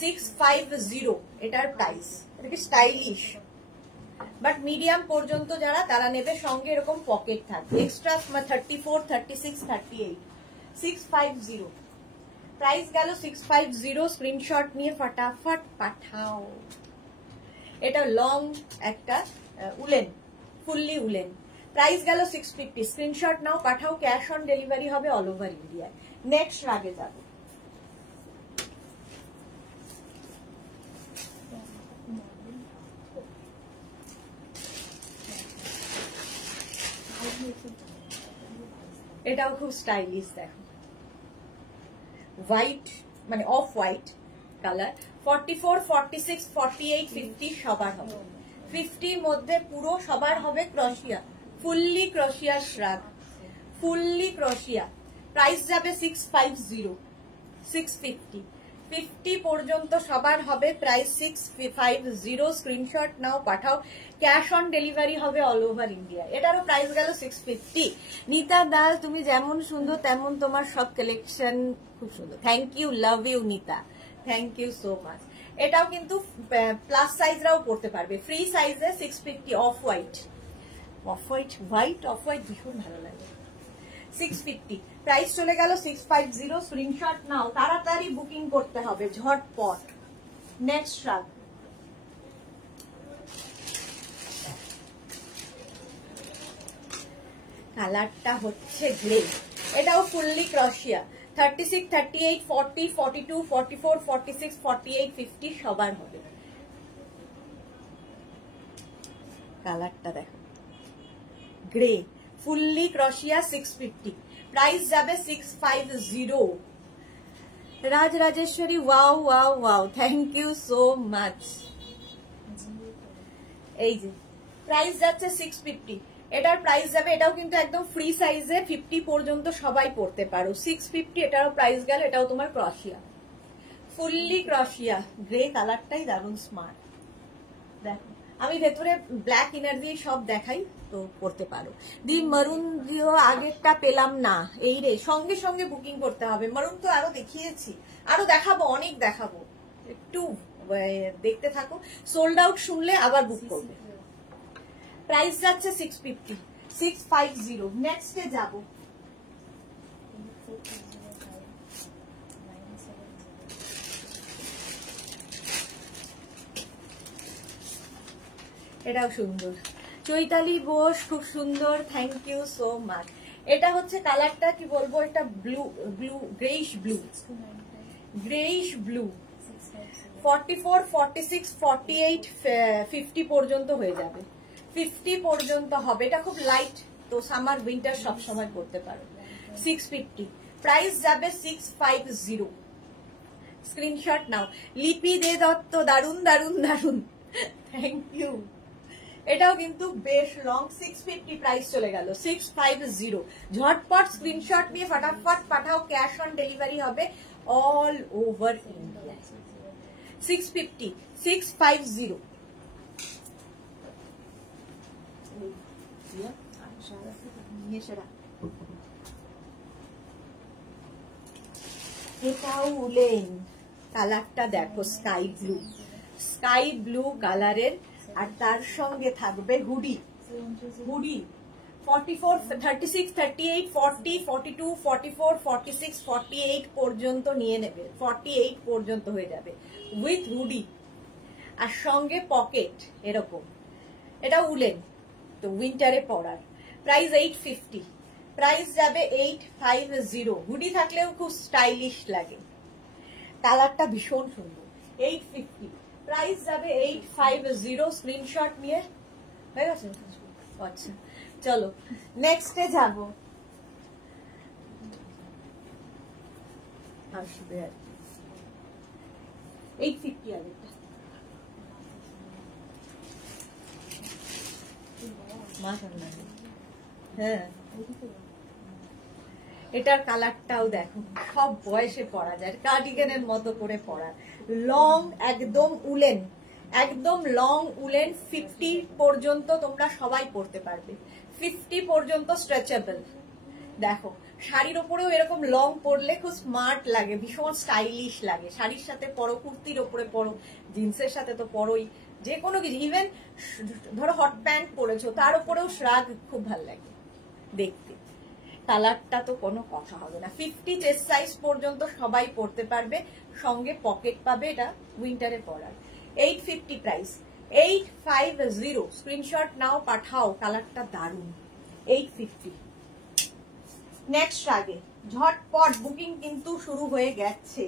650 এটার প্রাইস। এটা কি স্টাইলিশ, বাট মিডিয়াম পর্যন্ত যারা তারা নেবে, সঙ্গে এরকম পকেট থাকবে। এক্সট্রা 34, 36, 38, 650 প্রাইস গেল। 650 স্ক্রিনশট নিয়ে ফটাফট পাঠাও। এটা লং একটা উলেন, ফুললি উলেন। প্রাইস গেল 650। স্ক্রিনশট নাও, পাঠাও। ক্যাশ অন ডেলিভারি হবে অল ওভার ইন্ডিয়া। নেক্সট আগে যাব। এটাও খুব স্টাইলিশ। দেখো হোয়াইট, মানে অফ হোয়াইট কালার। 44, 46, 48, 50 সবার হবে। 50 মধ্যে পুরো সবার হবে ক্রশিয়া, ফুললি ক্রশিয়া শ্রাগ, ফুললি ক্রশিয়া। প্রাইস যাবে 650, 650। 50 পর্যন্ত সবার হবে প্রাইস 650। স্ক্রিনশট নাও, পাঠাও। ক্যাশ অন ডেলিভারি হবে অল ওভার ইন্ডিয়া। এটারও প্রাইস গেল 650। নিতা দাস, তুমি যেমন সুন্দর তেমন তোমার সব কালেকশন খুব সুন্দর। Thank you, love you Nita, thank you so much. এটাও কিন্তু প্লাস সাইজরাও পড়তে পারবে। ফ্রি সাইজে 650। অফ হোয়াইট ভীষণ ভালো লাগে। 650 প্রাইস চলে গেল 650। স্ক্রিনশট নাও, তাড়াতাড়ি বুকিং করতে হবে ঝটপট। নেক্সট শ্রাগ। কালারটা হচ্ছে গ্রে। এটাও ফুললি ক্রশিয়া। 36, 38, 40, 42, 44, 46, 48, 50 সবার হবে। কালারটা দেখো, গ্রে, ফুললি ক্রশিয়া। 650 প্রাইস যাবে 650। Rajrajeshwari, wow, thank you so much. এই যে প্রাইস যাচ্ছে 650। এটার প্রাইস যাবে, এটাও কিন্তু একদম ফ্রি সাইজে, 50 পর্যন্ত সবাই পড়তে পারো। 650 এটারও প্রাইস গেল। এটাও তোমার ক্রশিয়া, ফুললি ক্রশিয়া। গ্রে কালারটাই দারুণ স্মার্ট। দেখো আমি ভেতরে ব্ল্যাক ইনার দিয়ে সব দেখাই, তো পড়তে পারো। দি মেরুন দিও আগেরটা পেলাম না, এই রে, সঙ্গে সঙ্গে বুকিং করতে হবে। মেরুন তো আরো দেখিয়েছি, আরো দেখাবো, অনেক দেখাবো, একটু দেখতে থাকো। সোল্ড আউট শুনলে আবার বুক করবে। প্রাইস যাচ্ছে 650, 650। নেক্সটে যাব। এটাও সুন্দর। চৈতালি বোস, খুব সুন্দর, থ্যাংক ইউ সো মাচ। এটা হচ্ছে কালারটা কি বলবো, এটা গ্রেইশ ব্লু। 44, 46, 48, 50 পর্যন্ত হয়ে যাবে। 50 পর্যন্ত হবে। এটা খুব লাইট তো সামার উইন্টার সবসময় করতে পারো। 650 প্রাইস যাবে 650। স্ক্রিনশট নাও। লিপি দে দত্ত দারুন দারুন দারুন, থ্যাংক ইউ। এটাও কিন্তু বেশ লং। 650 প্রাইস চলে গেল 650। ঝটপট স্ক্রিনশট নিয়ে ফটাফট পাঠাও, ক্যাশ অন ডেলিভারি হবে অল ওভার ইন্ডিয়া। 650 650। এটাও উলেন, কালারটা দেখো স্কাই ব্লু, স্কাই ব্লু কালারের, আর তার সঙ্গে থাকবে হুডি। হুডি 44 36 38 40 42 44 46 48 পর্যন্ত নিয়ে নেবে, 48 পর্যন্ত হয়ে যাবে উইথ হুডি আর সঙ্গে পকেট এরকম। এটা উলেন, তো উইন্টারে পরার। প্রাইস 850। প্রাইস যাবে 850। হুডি থাকলেও খুব স্টাইলিশ লাগে, কালারটা ভীষণ সুন্দর। 850 প্রাইস যাবে 850। স্ক্রিনশট নিয়ে হয়ে গেছে। আচ্ছা চলো নেক্সটে যাবো। আসবে আর 850 আর এটা মাশাআল্লাহ। হ্যাঁ এটার কালারটাও দেখো, সব বয়সে পরা যায়, কার্ডিগানের মতো করে পরা। লং একদম উলেন, একদম লং উলেন। 50 পর্যন্ত তোমরা সবাই পরতে পারবে, 50 পর্যন্ত স্ট্রেচেবল। দেখো শাড়ির ওপরেও এরকম লং পরলে খুব স্মার্ট লাগে, ভীষণ স্টাইলিশ লাগে। শাড়ির সাথে পরো, কুর্তির ওপরে পরো, জিন্সের সাথে তো পরোই, যে কোনো কিছু। ইভেন ধরো হট প্যান্ট পরেছো তার উপরেও শ্রাগ খুব ভালো লাগে দেখতে। কালারটা তো কোনো কথা হবে না। 50 চেস্ট সাইজ পর্যন্ত সবাই পরতে পারবে, সঙ্গে পকেট পাবে, এটা উইন্টারে পরার। 850 প্রাইস 850। স্ক্রিনশট নাও, পাঠাও, কালারটা দারুন। 850। নেক্সট আগে ঝটপট বুকিং কিন্তু শুরু হয়ে গেছে।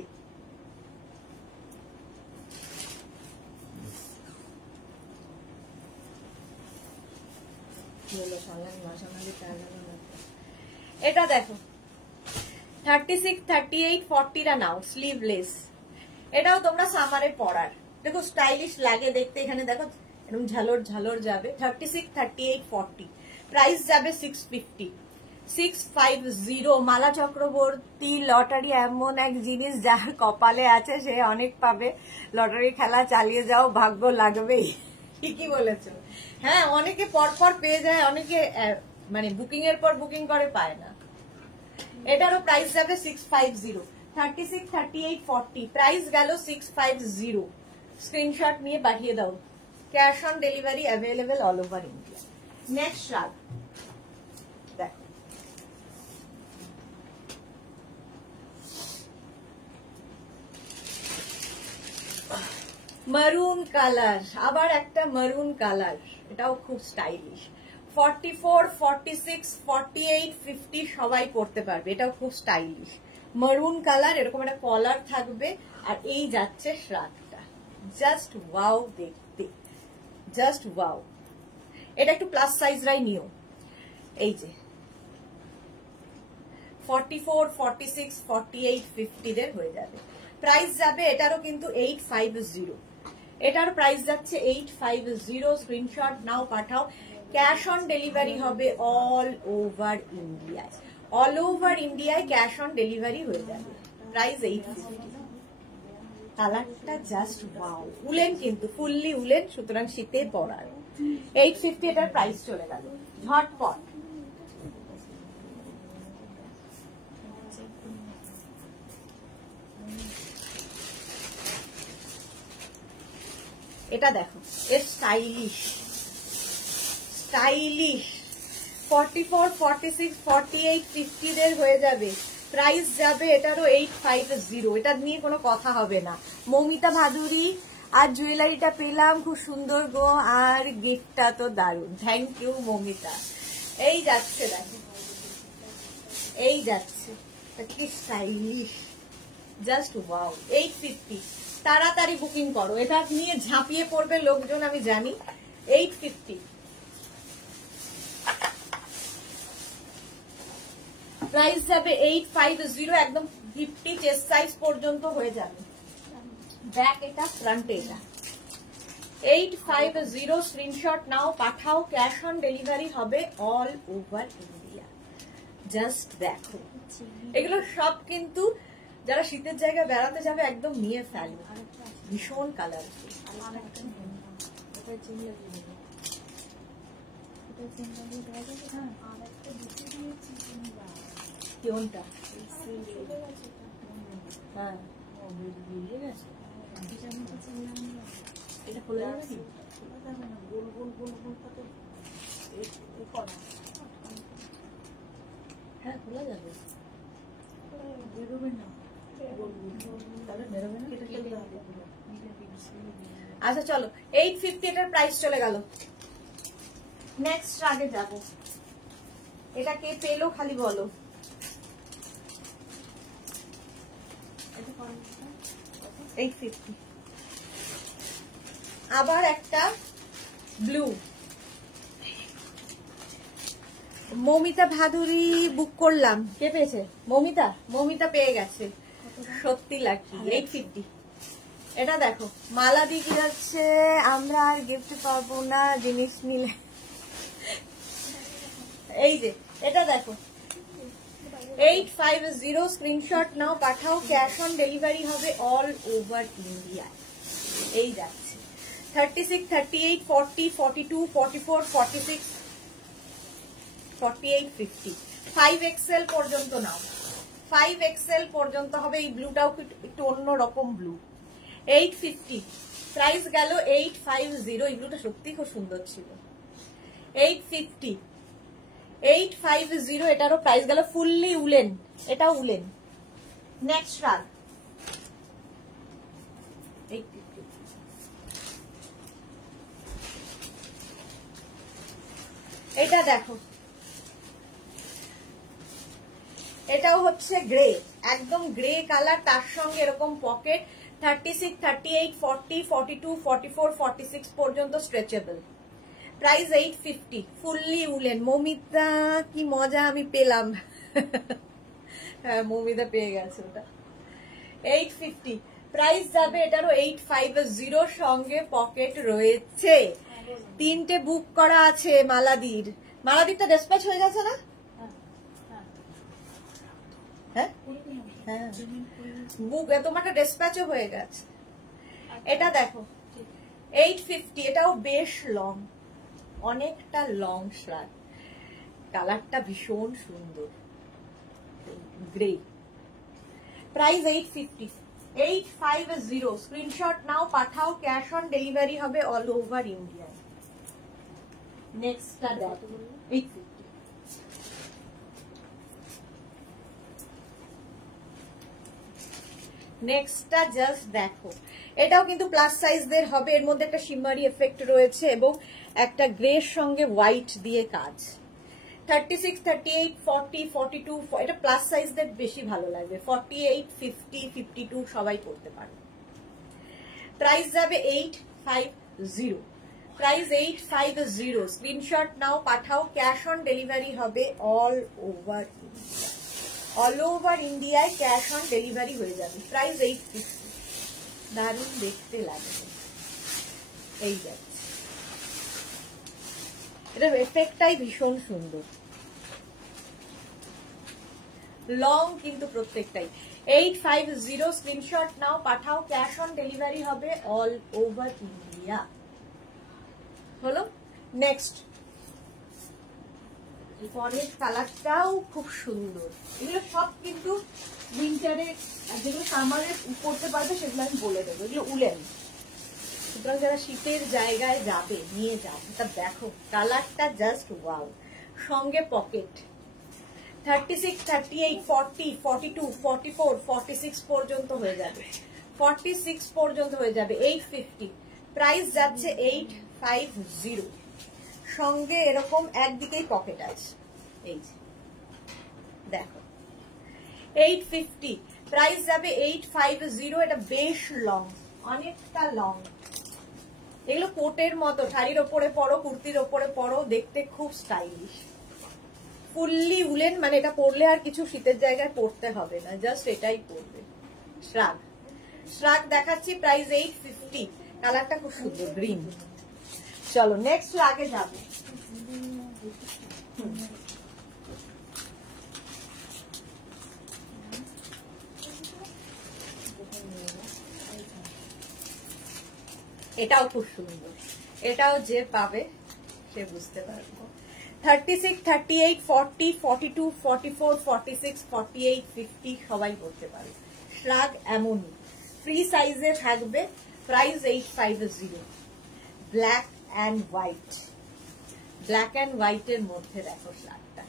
এটা দেখো 36 38 40 নাও, স্লিভলেস। এটাও তোমরা সামারে পরার, দেখো স্টাইলিশ লাগে দেখতে। এখানে দেখো এরকম ঝালর ঝালর যাবে। 36 38 40 প্রাইস যাবে 650। 650। মালা চক্রবর্তী, লটারি এমন এক জিনিস যার কপালে আছে সে অনেক পাবে। লটারি খেলা চালিয়ে যাও, ভাগ্য লাগবেই। ঠিকই বলেছো। হ্যাঁ অনেকে পরপর পেয়ে যায়, অনেকে মানে বুকিং এর পর বুকিং করে পায় না। এটারও প্রাইস যাবে 650। 36 38 40 প্রাইস গেল 650। স্ক্রিনশট নিয়ে পাঠিয়ে দাও, cash on delivery available all over India. Next শ্রাগ দেখো, মারুন কালার, আবার একটা মারুন কালার, এটাও খুব স্টাইলিশ। 44 46 48 50 সবাই পরতে পারবে, এটাও খুব স্টাইলিশ। মারুন কালার, এরকম একটা কলার থাকবে, আর এই যাচ্ছে শ্রাগটা। জাস্ট ওয়াও দেখতে, জাস্ট ওয়াও। এটা একটু প্লাস সাইজরাই নিও। এই যে 44 46 48 50 দের হয়ে যাবে। প্রাইস যাবে এটারও কিন্তু 850। এটার প্রাইস যাচ্ছে 850। স্ক্রিনশট নাও, পাঠাও, ক্যাশ অন ডেলিভারি হবে অল ওভার ইন্ডিয়ায়। অল ওভার ইন্ডিয়ায় ক্যাশ অন ডেলিভারি হয়ে যাবে। প্রাইস 850। কালারটা জাস্ট ওয়াও। উলেন কিন্তু ফুললি উলেন, সুতরাং শীতে পরার। 850 এটার প্রাইস চলে গেল। ঝটপট এটা দেখো, এর স্টাইলিশ স্টাইলিশ। 44 46 48 50 দের হয়ে যাবে। প্রাইস যাবে এটারও 850। এটা নিয়ে কোনো কথা হবে না। মৌমিতা ভাদুরী, আর জুয়েলারিটা পেলাম খুব সুন্দর গো, আর গিফটটা তো দারুণ, থ্যাংক ইউ মৌমিতা। এই যাচ্ছে দেখো, এই যাচ্ছে, কি স্টাইলিশ, জাস্ট ওয়াও। 850। তাড়াতাড়ি বুকিং করো, এটা নিয়ে ঝাঁপিয়ে পড়বে লোকজন আমি জানি। 850। প্রাইস যাবে 850, একদম 50 চেস্ট সাইজ পর্যন্ত হয়ে যাবে। ব্যাক এটা, ফ্রন্ট এটা। 850 স্ক্রিনশট নাও, পাঠাও, ক্যাশ অন ডেলিভারি হবে অল ওভার ইন্ডিয়া। জাস্ট দেখো, এগুলো সব কিন্তু যারা শীতের জায়গায় বেড়াতে যাবে একদম নিয়ে ফেলবে, ভীষণ কালারফুল। কোনটা? হ্যাঁ, এটা খোলা যাবে কি? গোল গোল গোল গোল কত? হ্যাঁ, খোলা যাবে। বেরোবে না, তাহলে বেরোবে না। আচ্ছা চলো, 850 এটার প্রাইস চলে গেল। নেক্সট আগে যাব। এটা কে পেলো খালি বলো। আবার একটা ব্লু, মৌমিতা ভাদুরী বুক করলাম। কে পেয়েছে? মৌমিতা। মৌমিতা পেয়ে গেছে, সত্যি লাকি। 850। এটা দেখো, মালা দিয়ে কি যাচ্ছে, আমরা আর গিফট পাবো না জিনিস নিলে। এই যে এটা দেখো, 850 স্ক্রিনশট নাও, পাঠাও, ক্যাশ অন ডেলিভারি হবে অল ওভার ইন্ডিয়া। এই যাচ্ছে 36, 38, 40, 42, 44, 46, 48, 50, 5XL পর্যন্ত নাও। 5XL পর্যন্ত হবে। এই ব্লুটাও একটু অন্যরকম ব্লু। 850 প্রাইস গেল 850। এই ব্লুটা সত্যি খুব সুন্দর ছিল। 850, 850 এটারও প্রাইস গেল। ফুললি উলেন, এটাও উলেন। নেক্সট রাগ 850। এটা দেখো, এটাও হচ্ছে গ্রে, একদম গ্রে কালার, তার সঙ্গে এরকম পকেট। 36, 38, 40, 42, 44, 46 পর্যন্ত stretchable. Price 850, fully woollen. Moumita কি মজা, আমি পেলাম। হ্যাঁ, মৌমিতা পেয়ে গেছে ওটা। 850 প্রাইস যাবে এটারও। 850 সঙ্গে পকেট রয়েছে। 3টে বুক করা আছে মালাদির। মালাদিরটা ডিসপ্যাচ হয়ে গেছে না? হ্যাঁ হ্যাঁ, বুক তোমারটা ডিসপ্যাচও হয়ে গেছে। এটা দেখো 850, এটাও বেশ লং, অনেকটা লং শার্ট, কালারটা ভীষণ সুন্দর, গ্রে। প্রাইস 850, 850 স্ক্রিনশট নাও, পাঠাও, ক্যাশ অন ডেলিভারি হবে অল ওভার ইন্ডিয়া। নেক্সটটা দেখো 850। নেক্সটটা জাস্ট দেখো, এটাও কিন্তু প্লাস সাইজদের হবে। এর মধ্যে একটা শিমারি এফেক্ট রয়েছে এবং একটা গ্রের সঙ্গে হোয়াইট দিয়ে কাজ। 36, 38, 40, 42, এটা প্লাস সাইজদের বেশি ভালো লাগবে। 48, 50, 52 সবাই পড়তে পারে। প্রাইস যাবে 850। প্রাইস 850 স্ক্রিনশট নাও, পাঠাও, ক্যাশ অন ডেলিভারি হবে all over India. All over ইন্ডিয়ায় ক্যাশ অন ডেলিভারি হয়ে যাবে। প্রাইস 850, দারুণ দেখতে লাগবে। এই যাচ্ছে, এটার এফেক্টটাই ভীষণ সুন্দর, লং কিন্তু প্রত্যেকটাই। 850 স্ক্রিনশট নাও, পাঠাও, ক্যাশ অন ডেলিভারি হবে অল ওভার ইন্ডিয়া। হলো। নেক্সট পরের কালারটাও খুব সুন্দর। এগুলো সব কিন্তু উইন্টারে, যেগুলো সামারে পড়তে পারবে সেগুলো আমি বলে দেবো। এগুলো উলেন, সুতরাং যারা শীতের জায়গায় যাবে নিয়ে যাবে। তা দেখো কালারটা জাস্ট ওয়াও, সঙ্গে পকেট। 36, 38, 40, 42, 44, 46 পর্যন্ত হয়ে যাবে। 46 পর্যন্ত হয়ে যাবে। 850 প্রাইস যাচ্ছে। 850 সঙ্গে এরকম একদিকেই পকেট আছে। এই যে দেখো 850 প্রাইস যাবে। 850 এটা বেশ লং, অনেকটা লং। এগুলো কোটের মতো, শাড়ির ওপরে পরো, কুর্তির ওপরে পরো, দেখতে খুব স্টাইলিশ। ফুললি উলেন, মানে এটা পরলে আর কিছু শীতের জায়গায় পরতে হবে না, জাস্ট এটাই পরবে। শ্রাগ, শ্রাগ দেখাচ্ছি, প্রাইস 850। কালারটা খুব সুন্দর গ্রিন। চলো নেক্সট শ্রাগে যাবো। এটাও খুব সুন্দর, এটাও যে পাবে সে বুঝতে পারবো। 36, 38, 40, 42, 44, 46, 48, 50 সবাই করতে পারে। শ্রাগ এমনই ফ্রি সাইজে থাকবে। Price 850। Black and white, black and হোয়াইটের মধ্যে দেখো শ্রাগটা,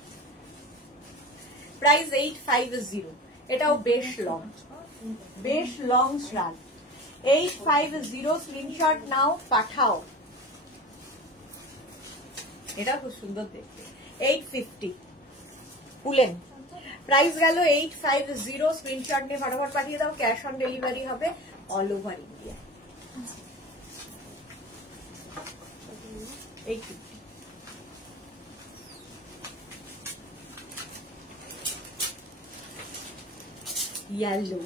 প্রাইস 850। এটাও বেশ লং, বেশ লং শ্রাগ। 850 স্ক্রিনশট নাও, পাঠাও। এটা খুব সুন্দর দেখতে। 850 উলেন, প্রাইস গেল 850। স্ক্রিনশট নিয়ে ফটাফট পাঠিয়ে দাও, ক্যাশ অন ডেলিভারি হবে অল ওভার ইন্ডিয়া। 850। ইয়েলো,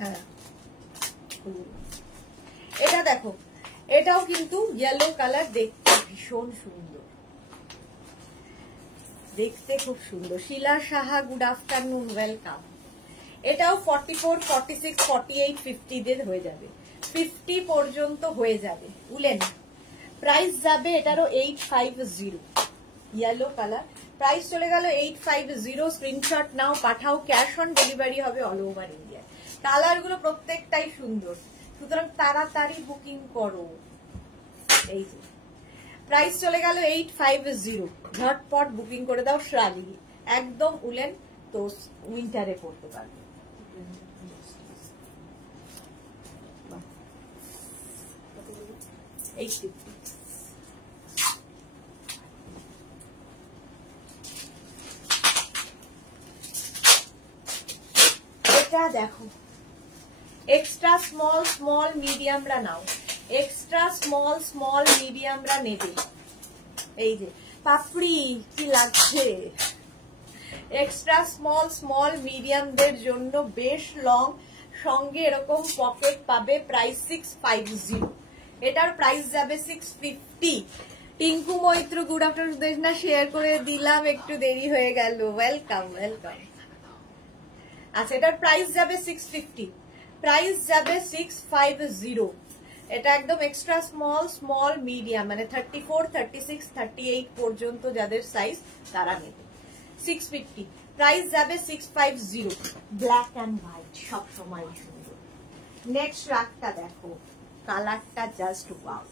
হ্যাঁ এটা দেখো, এটাও কিন্তু ইয়েলো কালার, দেখতে ভীষণ সুন্দর, দেখতে খুব সুন্দর। শিলা সাহা, গুড আফটারনুন, ওয়েলকাম। এটাও 44, 46, 48, 50 দের হয়ে যাবে, 50 পর্যন্ত হয়ে যাবে উলেন। প্রাইস যাবে এটারও 850, ইয়েলো কালার। প্রাইস চলে গেল 850। স্ক্রিনশট নাও, পাঠাও, ক্যাশ অন ডেলিভারি হবে অল ওভার ইন্ডিয়া। কালার গুলো প্রত্যেকটাই সুন্দর, সুতরাং তাড়াতাড়ি বুকিং করো। এই যে প্রাইস চলে গেল 850, ঝটপট বুকিং করে দাও। শ্রাগি একদম উলেন, তো উইন্টারে পড়তে পারবে। এটা দেখো, এক্সট্রা স্মল স্মল মিডিয়ামরা নাও, এক্সট্রা স্মল স্মল মিডিয়ামরা নেবে। এই যে পাপড়ি কি লাগছে, এক্সট্রা স্মল স্মল মিডিয়ামদের জন্য বেশ লং, সঙ্গে এরকম পকেট পাবে। প্রাইস 650। এটার প্রাইস যাবে 650। টিঙ্কু মৈত্র, গুড আফটারনুন না, শেয়ার করে দিলাম, একটু দেরি হয়ে গেল, ওয়েলকাম ওয়েলকাম। আচ্ছা, এটার প্রাইস যাবে 650, প্রাইস যাবে 650। এটা একদম এক্সট্রা স্মল স্মল মিডিয়াম, মানে 34, 36, 38 পর্যন্ত যাদের সাইজ তারা নেবে। 650, প্রাইস যাবে 650। ব্ল্যাক অ্যান্ড হোয়াইট সব সময় সুন্দর। নেক্সট রাগটা দেখো, কালারটা জাস্ট ওয়াও।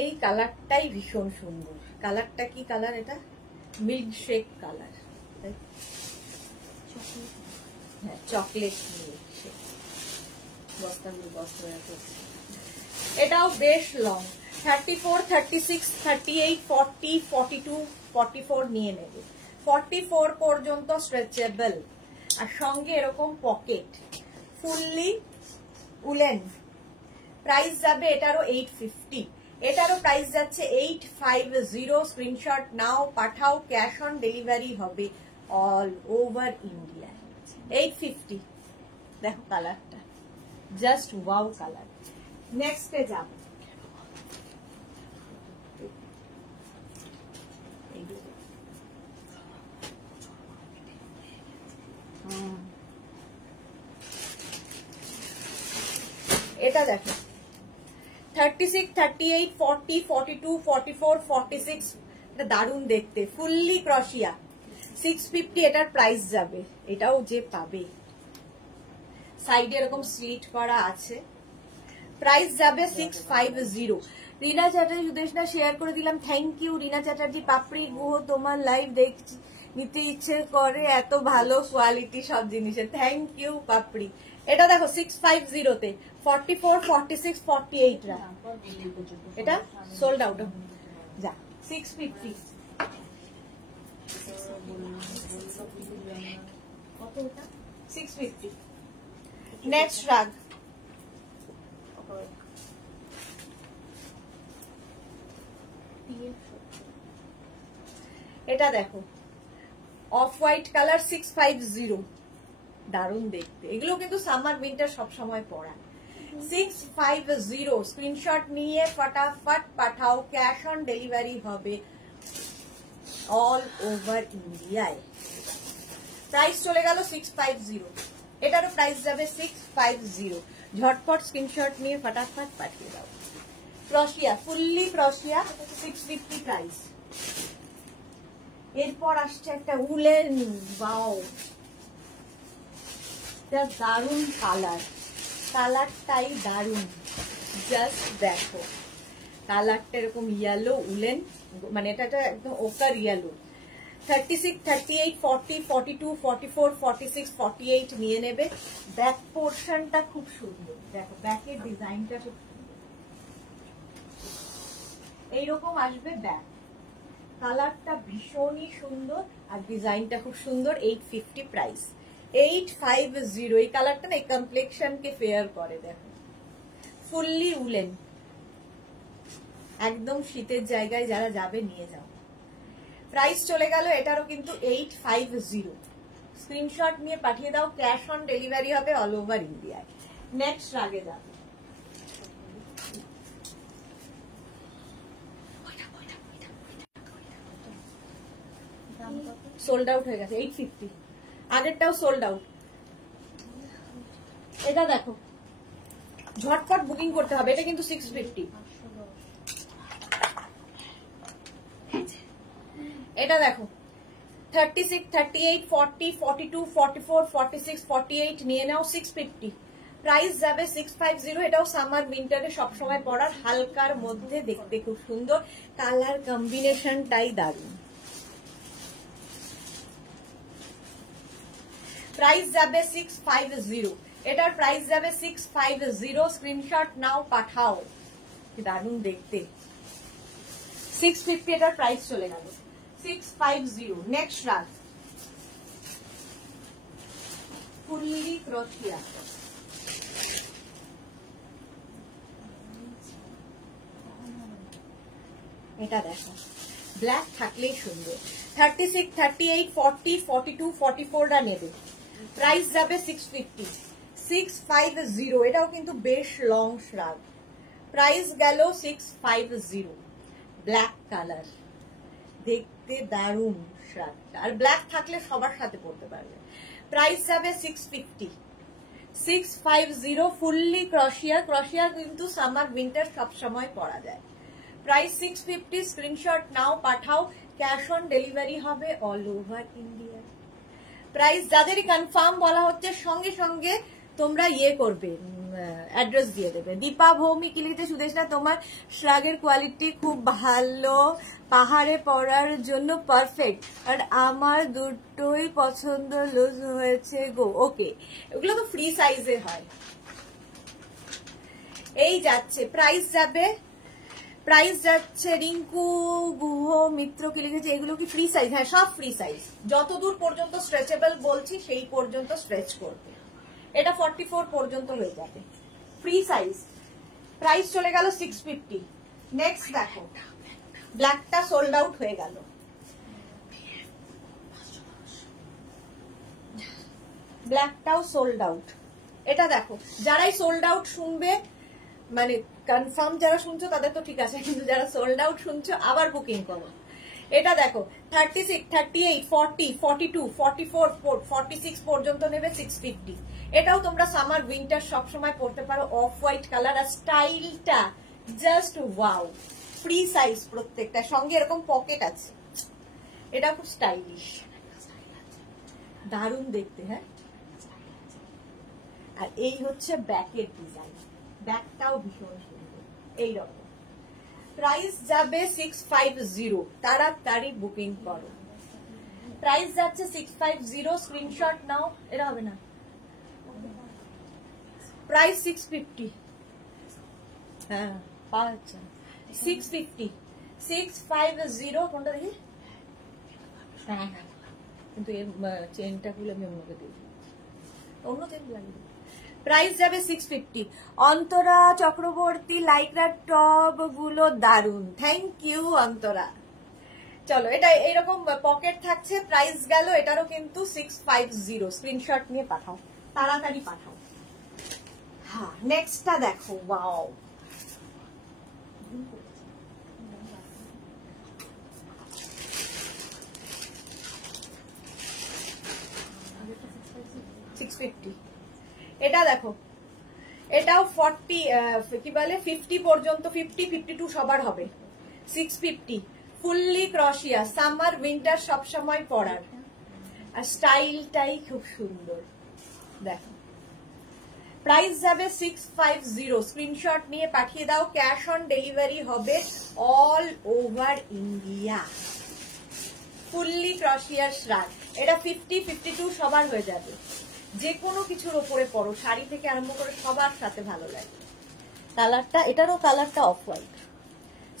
এই কালারটাই ভীষণ সুন্দর। কালারটা কি কালার? এটা মিল্ক শেক কালার, হ্যাঁ চকলেট মিল্ক শেক। এটাও বেশ লং, 34, 36, 38, 40, 42, 44 নিয়ে নেবে। 44 পর্যন্ত স্ট্রেচেবল, আর সঙ্গে এরকম পকেট, ফুললি উলেন। প্রাইস যাবে এটারও 850। এটারও প্রাইস যাচ্ছে 850। স্ক্রিনশট নাও, পাঠাও, ক্যাশ অন ডেলিভারি হবে অল ওভার ইন্ডিয়া। 850। দেখো কালারটা জাস্ট ওয়াও কালার। নেক্সটে যাব, এটা দেখো 36, 38, 40, 42, 44, 46। এটা দারুণ দেখতে, ফুললি ক্রশিয়া। 650 এটার প্রাইস যাবে। এটাও যে পাবে, সাইডে এরকম স্লিট করা আছে। প্রাইস যাবে 650। রিনা চ্যাটার্জি, সুদেশনা শেয়ার করে দিলাম, থ্যাংক ইউ রিনা চ্যাটার্জি। পাপড়ি গুহ, তোমার লাইভ দেখছি, নিতে ইচ্ছে করে, এত ভালো কোয়ালিটি সব জিনিসের, থ্যাংক ইউ পাপড়ি। এটা দেখো 650 তে 44, 46, 48 রা। এটা সোল্ড আউট, যা 650। কত ওটা? 650। নেক্সট রাগ, এটা দেখো অফ হোয়াইট কালার 650, দারুণ দেখতে। এগুলো কিন্তু সামার উইন্টার সব সময় পরা। 650 স্ক্রিনশট নিয়ে ফটাফট পাঠাও, ক্যাশ অন ডেলিভারি হবে অল ওভার ইন্ডিয়ায়। প্রাইস চলে গেল 650, এটারও প্রাইস যাবে 650। ঝটপট স্ক্রিনশট নিয়ে ফটাফট পাঠিয়ে দাও। ক্রশিয়া, ফুললি ক্রশিয়া, 650 প্রাইস। এরপর আসছে একটা উলেন, ওয়াও দারুন কালার, কালারটাই দারুন। জাস্ট দেখো কালারটা এরকম ইয়েলো উলেন, মানে এটা একদম ওকার ইয়েলো। 36, 38, 40, 42, 44, 46, 48 নিয়ে নেবে। ব্যাক পোর্শনটা খুব সুন্দর, দেখো ব্যাকের ডিজাইনটা খুব সুন্দর, এইরকম আসবে ব্যাক। কালারটা ভীষণই সুন্দর আর ডিজাইনটা খুব সুন্দর। 850 প্রাইস, 850। এই কালারটা না এই কমপ্লেক্সনকে ফেয়ার করে। দেখো ফুললি উলেন, একদম শীতের জায়গায় যারা যাবে নিয়ে যাও। প্রাইস চলে গেল এটারও কিন্তু 850। স্ক্রিনশট নিয়ে পাঠিয়ে দাও, ক্যাশ অন ডেলিভারি হবে অল ওভার ইন্ডিয়ায়। নেক্সট রাগে যাবে, সোল্ড আউট হয়ে গেছে 850, আগেরটাও সোল্ড আউট। এটা দেখো ঝটপট বুকিং করতে হবে, এটা কিন্তু 650। এটা দেখো 36, 38, 40, 42, 44, 46, 48 নিয়ে নাও 650। প্রাইস যাবে 650। এটাও সামার উইন্টারে সবসময় পরার, হালকার মধ্যে দেখতে খুব সুন্দর, কালার কম্বিনেশনটাই দারুণ। প্রাইস যাবে 650, এটার প্রাইস যাবে 650। স্ক্রিনশট নাও পাঠাও, কি দারুণ দেখতে। 650 এটার প্রাইস চলে গেল 650। নেক্সট রাগ, ফুললি ক্রোশিয়া, এটা দেখো ব্ল্যাক থাকলেই সুন্দর। 36, 38, 40, 42, 44 নেবে। প্রাইস যাবে 650, 650। এটাও কিন্তু বেশ লং শ্রাগ। প্রাইস গেল 650। ব্ল্যাক কালার, দেখতে দারুণ শ্রাগটা, আর ব্ল্যাক থাকলে সবার সাথে পড়তে পারবে। প্রাইস যাবে 650, 650। ফুললি ক্রশিয়া, ক্রশিয়া কিন্তু সামার উইন্টার সব সময় পরা যায়। প্রাইস 650। স্ক্রিনশট নাও পাঠাও, ক্যাশ অন ডেলিভারি হবে অল ওভার ইন্ডিয়া। প্রাইস যাদেরই কনফার্ম বলা হচ্ছে সঙ্গে সঙ্গে তোমরা করবে, অ্যাড্রেস দিয়ে দেবে। দীপা ভৌমিক লিখতে, সুদেশনা তোমার শ্রাগের কোয়ালিটি খুব ভালো, পাহাড়ে পরার জন্য পারফেক্ট, আর আমার দুটোই পছন্দ, লুজ হয়েছে গো। ওকে, এগুলো তো ফ্রি সাইজে হয়। এই যাচ্ছে, প্রাইস যাবে, প্রাইস যাচ্ছে রিঙ্কু গুহ মিত্র কি লিখেছে, এগুলো কি ফ্রি সাইজ? হ্যাঁ, সব ফ্রি সাইজ, যতদূর পর্যন্ত স্ট্রেচেবল বলছি সেই পর্যন্ত স্ট্রেচ করবে। এটা 44 পর্যন্ত হয়ে যাবে, ফ্রি সাইজ। প্রাইস চলে গেল 650। নেক্সট দেখো, ব্ল্যাকটা সোল্ড আউট হয়ে গেল। ব্ল্যাকটাও সোল্ড আউট। এটা দেখো, যারাই সোল্ড আউট শুনবে, মানে কনফার্ম যারা শুনছো তাদের তো ঠিক আছে, কিন্তু যারা সোল্ড আউট শুনছো আবার বুকিং করো। এটা দেখো 36, 38, 40, 42, 44, 46 পর্যন্ত নেবে 650। এটাও তোমরা সামার উইন্টার সবসময় পড়তে পারো। অফ হোয়াইট কালার, আর স্টাইলটা জাস্ট ওয়াও। ফ্রি সাইজ প্রত্যেকটা, সঙ্গে এরকম পকেট আছে, এটা খুব স্টাইলিশ, দারুণ দেখতে। হ্যাঁ, আর এই হচ্ছে ব্যাকের ডিজাইন, ব্যাকটাও ভীষণ সুন্দর এইরকম। প্রাইস যাবে 650, তাড়াতাড়ি বুকিং করো। প্রাইস যাচ্ছে 650, স্ক্রিনশট নাও। এটা হবে না, প্রাইস 650। হ্যাঁ, পাওয়া যাচ্ছে 650, 650। কোনটা দেখি? হ্যাঁ, কিন্তু এর চেনটা খুলে আমি অন্যকে দিই, অন্য চেন লাগিয়ে। প্রাইস যাবে 650। অন্তরা চক্রবর্তী, লাইকরার টপ গুলো দারুন, থ্যাংক ইউ অন্তরা। চলো, এটা এইরকম পকেট থাকছে, প্রাইস গেল এটারও কিন্তু 650। স্ক্রিনশট নিয়ে পাঠাও, তাড়াতাড়ি পাঠাও। হ্যাঁ, নেক্সটটা দেখো, ওয়াও, এটা দেখো, এটাও 40 কি বলে 50 পর্যন্ত, 50-52 সবার হবে। 650, ফুললি ক্রশিয়া, সামার উইন্টার সবসময় পরার, আর স্টাইলটাই খুব সুন্দর। দেখো, প্রাইস যাবে 650। স্ক্রিনশট নিয়ে পাঠিয়ে দাও, ক্যাশ অন ডেলিভারি হবে all over India. Fully crochet shrug, এটা 50-52 সবার হয়ে যাবে। যে কোনো কিছুর ওপরে পরো, শাড়ি থেকে আরম্ভ করে সবার সাথে ভালো লাগে। কালারটা, এটারও কালারটা অফ হোয়াইট।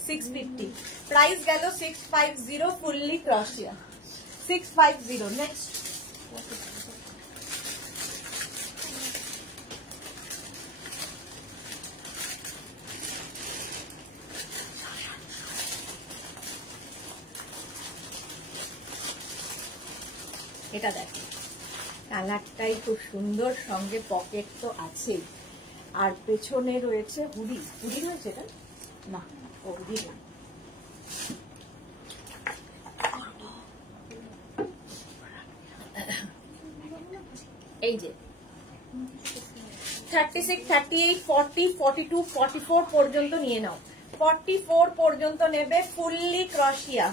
650, প্রাইস গেল 650, ফুললি ক্রশিয়া 650। নেক্সট, এটা দেখো, কালারটাই খুব সুন্দর, সঙ্গে পকেট তো আছেই, আর পেছনে রয়েছে হুডি। হুডি রয়েছে এটা না, হুডি না, এই যে 36, 38, 40, 42, 44 পর্যন্ত নিয়ে নাও। 44 পর্যন্ত নেবে। ফুললি ক্রশিয়া,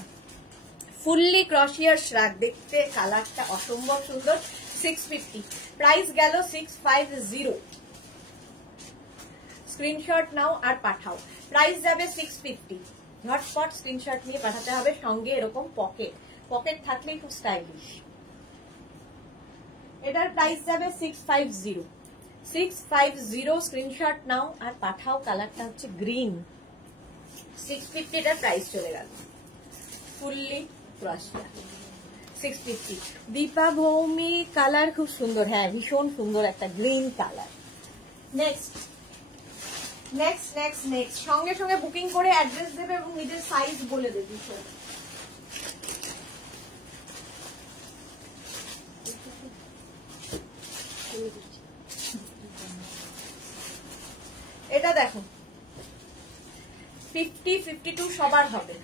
ফুললি ক্রশিয়ার শ্রাগ, দেখতে কালারটা অসম্ভব সুন্দর। 650, প্রাইস গেল 650। স্ক্রিনশট নাও আর পাঠাও, প্রাইস যাবে 650। ঝটপট স্ক্রিনশট নিয়ে পাঠাতে হবে, সঙ্গে এরকম পকেট, পকেট থাকলেই খুব স্টাইলিশ। এটার প্রাইস যাবে 650। 650, স্ক্রিনশট নাও আর পাঠাও। কালারটা হচ্ছে গ্রিন। 650 এটার প্রাইস চলে গেল। ফুললি ক্রশিয়া 650। দীপা ভৌমি, কালার খুব সুন্দর, হ্যাঁ ভীষণ সুন্দর একটা green colour. Next next next next, সঙ্গে সঙ্গে বুকিং করে অ্যাড্রেস দেবে এবং নিজের সাইজ বলে দেবে। এটা দেখো, 50-52 সবার হবে।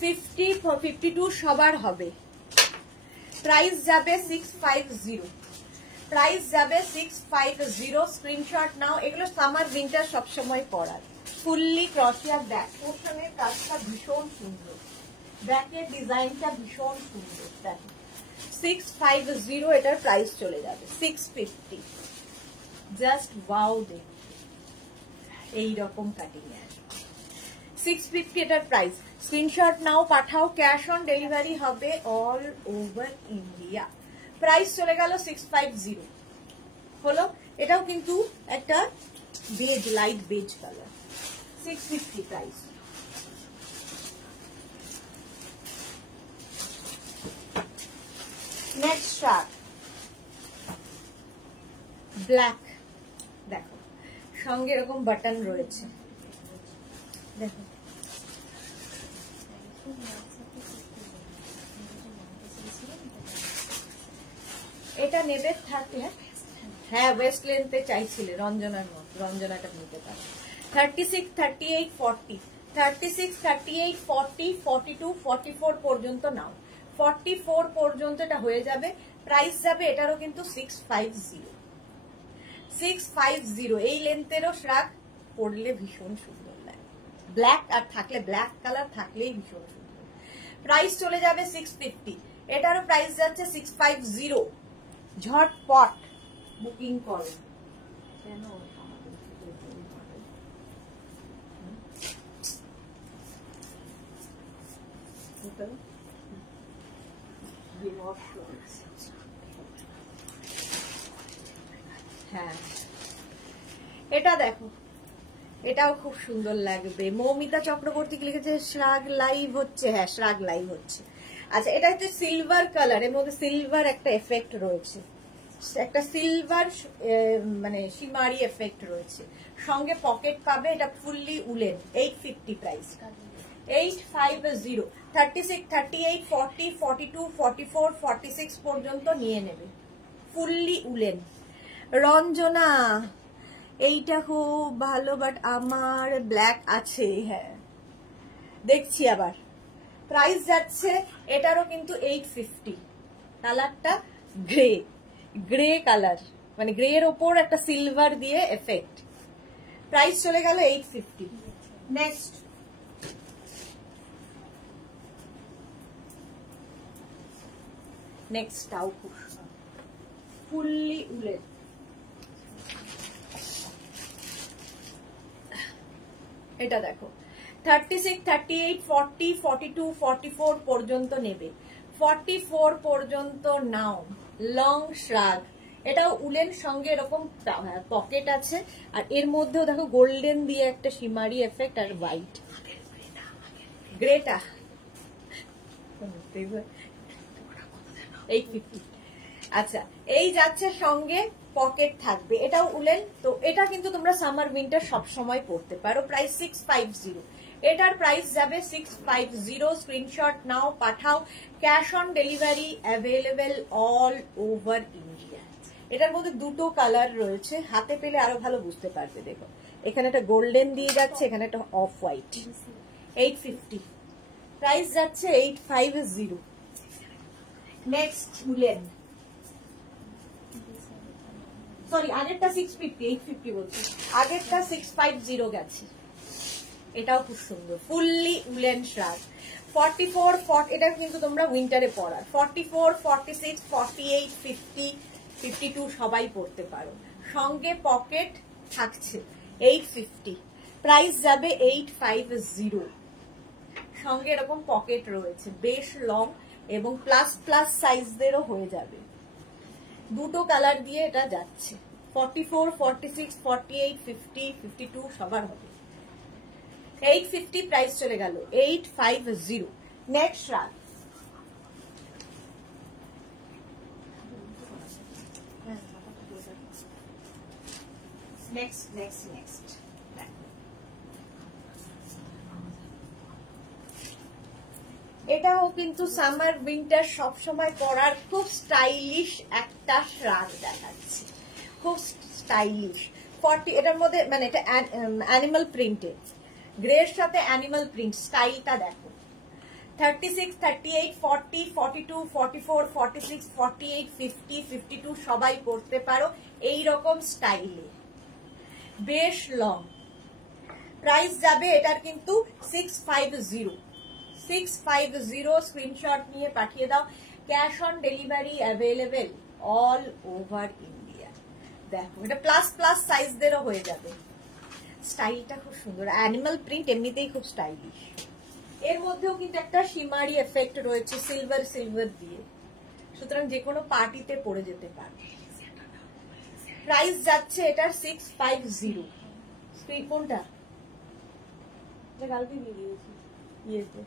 50-52 সবার হবে। প্রাইস যাবে 650। প্রাইস যাবে 650। স্ক্রিনশট নাও। এগুলো সামার উইন্টার সবসময় পরার। ফুললি ক্রশিয়ার ব্যাক পোর্শনের কাজটা ভীষণ সুন্দর, ব্যাকের ডিজাইনটা ভীষণ সুন্দর। দেখো 650 এটার প্রাইস চলে যাবে 650। জাস্ট ওয়াও, দেখো এইরকম কাটিং এর 650 এটার প্রাইস। স্ক্রিনশট নাও, পাঠাও। ক্যাশ অন ডেলিভারি হবে অল ওভার ইন্ডিয়া। প্রাইস চলে গেল 650 হলো। এটাও কিন্তু একটা beige, light beige colour. 650 price. Next shirt black, দেখো সঙ্গে এরকম বাটন রয়েছে। দেখো এটা নেবে থাকলে, হ্যাঁ ওয়েস্ট লেন্থে চাইছিলে রঞ্জনার মতো, রঞ্জনাটা নিতে পারে। 36, 38, 40, 36, 38, 40, 42, 44 পর্যন্ত নাও। 44 পর্যন্ত এটা হয়ে যাবে। প্রাইস যাবে এটারও কিন্তু 650। 650 এই লেন্থেরও শ্রাগ পরলে ভীষণ সুন্দর লাগে। ব্ল্যাক আর থাকলে, ব্ল্যাক কালার থাকলেই ভীষণ সুন্দর। প্রাইস চলে যাবে 650। এটারও প্রাইস যাচ্ছে 650। ঝটপট বুকিং করো। কেন হ্যাঁ, এটা দেখো, এটাও খুব সুন্দর লাগবে। মৌমিতা চক্রবর্তী লিখেছে শ্রাগ লাইভ হচ্ছে। হ্যাঁ শ্রাগ লাইভ হচ্ছে। আচ্ছা, এটা হচ্ছে সিলভার কালার, এর মধ্যে সিলভার একটা এফেক্ট রয়েছে, একটা সিলভার মানে শিমারি এফেক্ট রয়েছে, সঙ্গে পকেট পাবে। এটা ফুললি উলেন, 850 প্রাইস, 850। 36, 38, 40, 42, 44, 46 পর্যন্ত নিয়ে নেবে, ফুললি উলেন। রঞ্জনা, এইটা খুব ভালো, বাট আমার ব্ল্যাক আছে, হ্যাঁ দেখছি আবার। প্রাইস যাচ্ছে এটারও কিন্তু 850, কালারটা গ্রে, গ্রে কালার, মানে গ্রে এর ওপর একটা সিলভার দিয়ে এফেক্ট। প্রাইস চলে গেল 850। নেক্সট, নেক্সটটাও খুব ফুললি উলেন। এটা দেখো, 36, 38, 40, 42, 44 পর্যন্ত নেবে, 44 পর্যন্ত নাও। লং শ্রাগ, এটাও উলেন, সঙ্গে এরকম পকেট আছে, আর এর মধ্যেও দেখো গোল্ডেন দিয়ে একটা শিমারি এফেক্ট, আর হোয়াইট গ্রেটা। 850। আচ্ছা, এই যাচ্ছে, সঙ্গে পকেট থাকবে, এটাও উলেন। তো এটা কিন্তু তোমরা সামার উইন্টার সব সময় পড়তে পারো। প্রাইস 650, এটার প্রাইস যাবে 650। স্ক্রিনশট নাও, পাঠাও। Cash on delivery available all over India. এটার মধ্যে দুটো কালার রয়েছে, হাতে পেলে আরো ভালো বুঝতে পারবে। দেখো, এখানে একটা গোল্ডেন দিয়ে যাচ্ছে, এখানে একটা অফ হোয়াইট। 850 প্রাইস যাচ্ছে, 850। নেক্সট উলেন, সরি আগেরটা 650, 850 বলছি, আগেরটা 650 গেছে। এটাও খুব সুন্দর, ফুললি উলেন শ্রাগ। 44, 40, এটা কিন্তু তোমরা উইন্টারে পড়ার। 44, 46, 48, 50, 52 সবাই পড়তে পারো, সঙ্গে পকেট থাকছে। 850 প্রাইস যাবে, 850। সঙ্গে এরকম পকেট রয়েছে, বেশ লং, এবং প্লাস প্লাস সাইজদেরও হয়ে যাবে। দুটো কালার দিয়ে এটা যাচ্ছে। 44, 46, 48, 50, 52 সবার হবে। 850 প্রাইস চলে গেল, 850। নেক্সট রাত, নেক্সট নেক্সট নেক্সট এটাও কিন্তু সামার উইন্টার সবসময় পরার খুব স্টাইলিশ একটা শ্রাগ দেখাচ্ছে, খুব স্টাইলিশ। 40, এটার মধ্যে মানে এটা অ্যানিমাল প্রিন্টেড, গ্রের সাথে অ্যানিমাল প্রিন্ট, স্টাইলটা দেখো। 36, 38, 40, 42, 44, 46, 48, 50, 52 সবাই পরতে পারো এইরকম স্টাইলে, বেশ লং। প্রাইস যাবে এটার কিন্তু 650, 650। স্ক্রিনশট নিয়ে পাঠিয়ে দাও। Cash on delivery available all over India. দেখো, এটা প্লাস প্লাস সাইজদেরও হয়ে যাবে। স্টাইলটা খুব সুন্দর, অ্যানিমাল প্রিন্ট এমনিতেই খুব স্টাইলিশ। এর মধ্যেও কিন্তু একটা শিমারি এফেক্ট রয়েছে সিলভার সিলভার দিয়ে, সুতরাং যে কোনো পার্টিতে পরে যেতে পারে। প্রাইস যাচ্ছে এটার 650। স্ক্রিন কোনটা কালকে দিয়ে দিয়েছি, ইয়েতে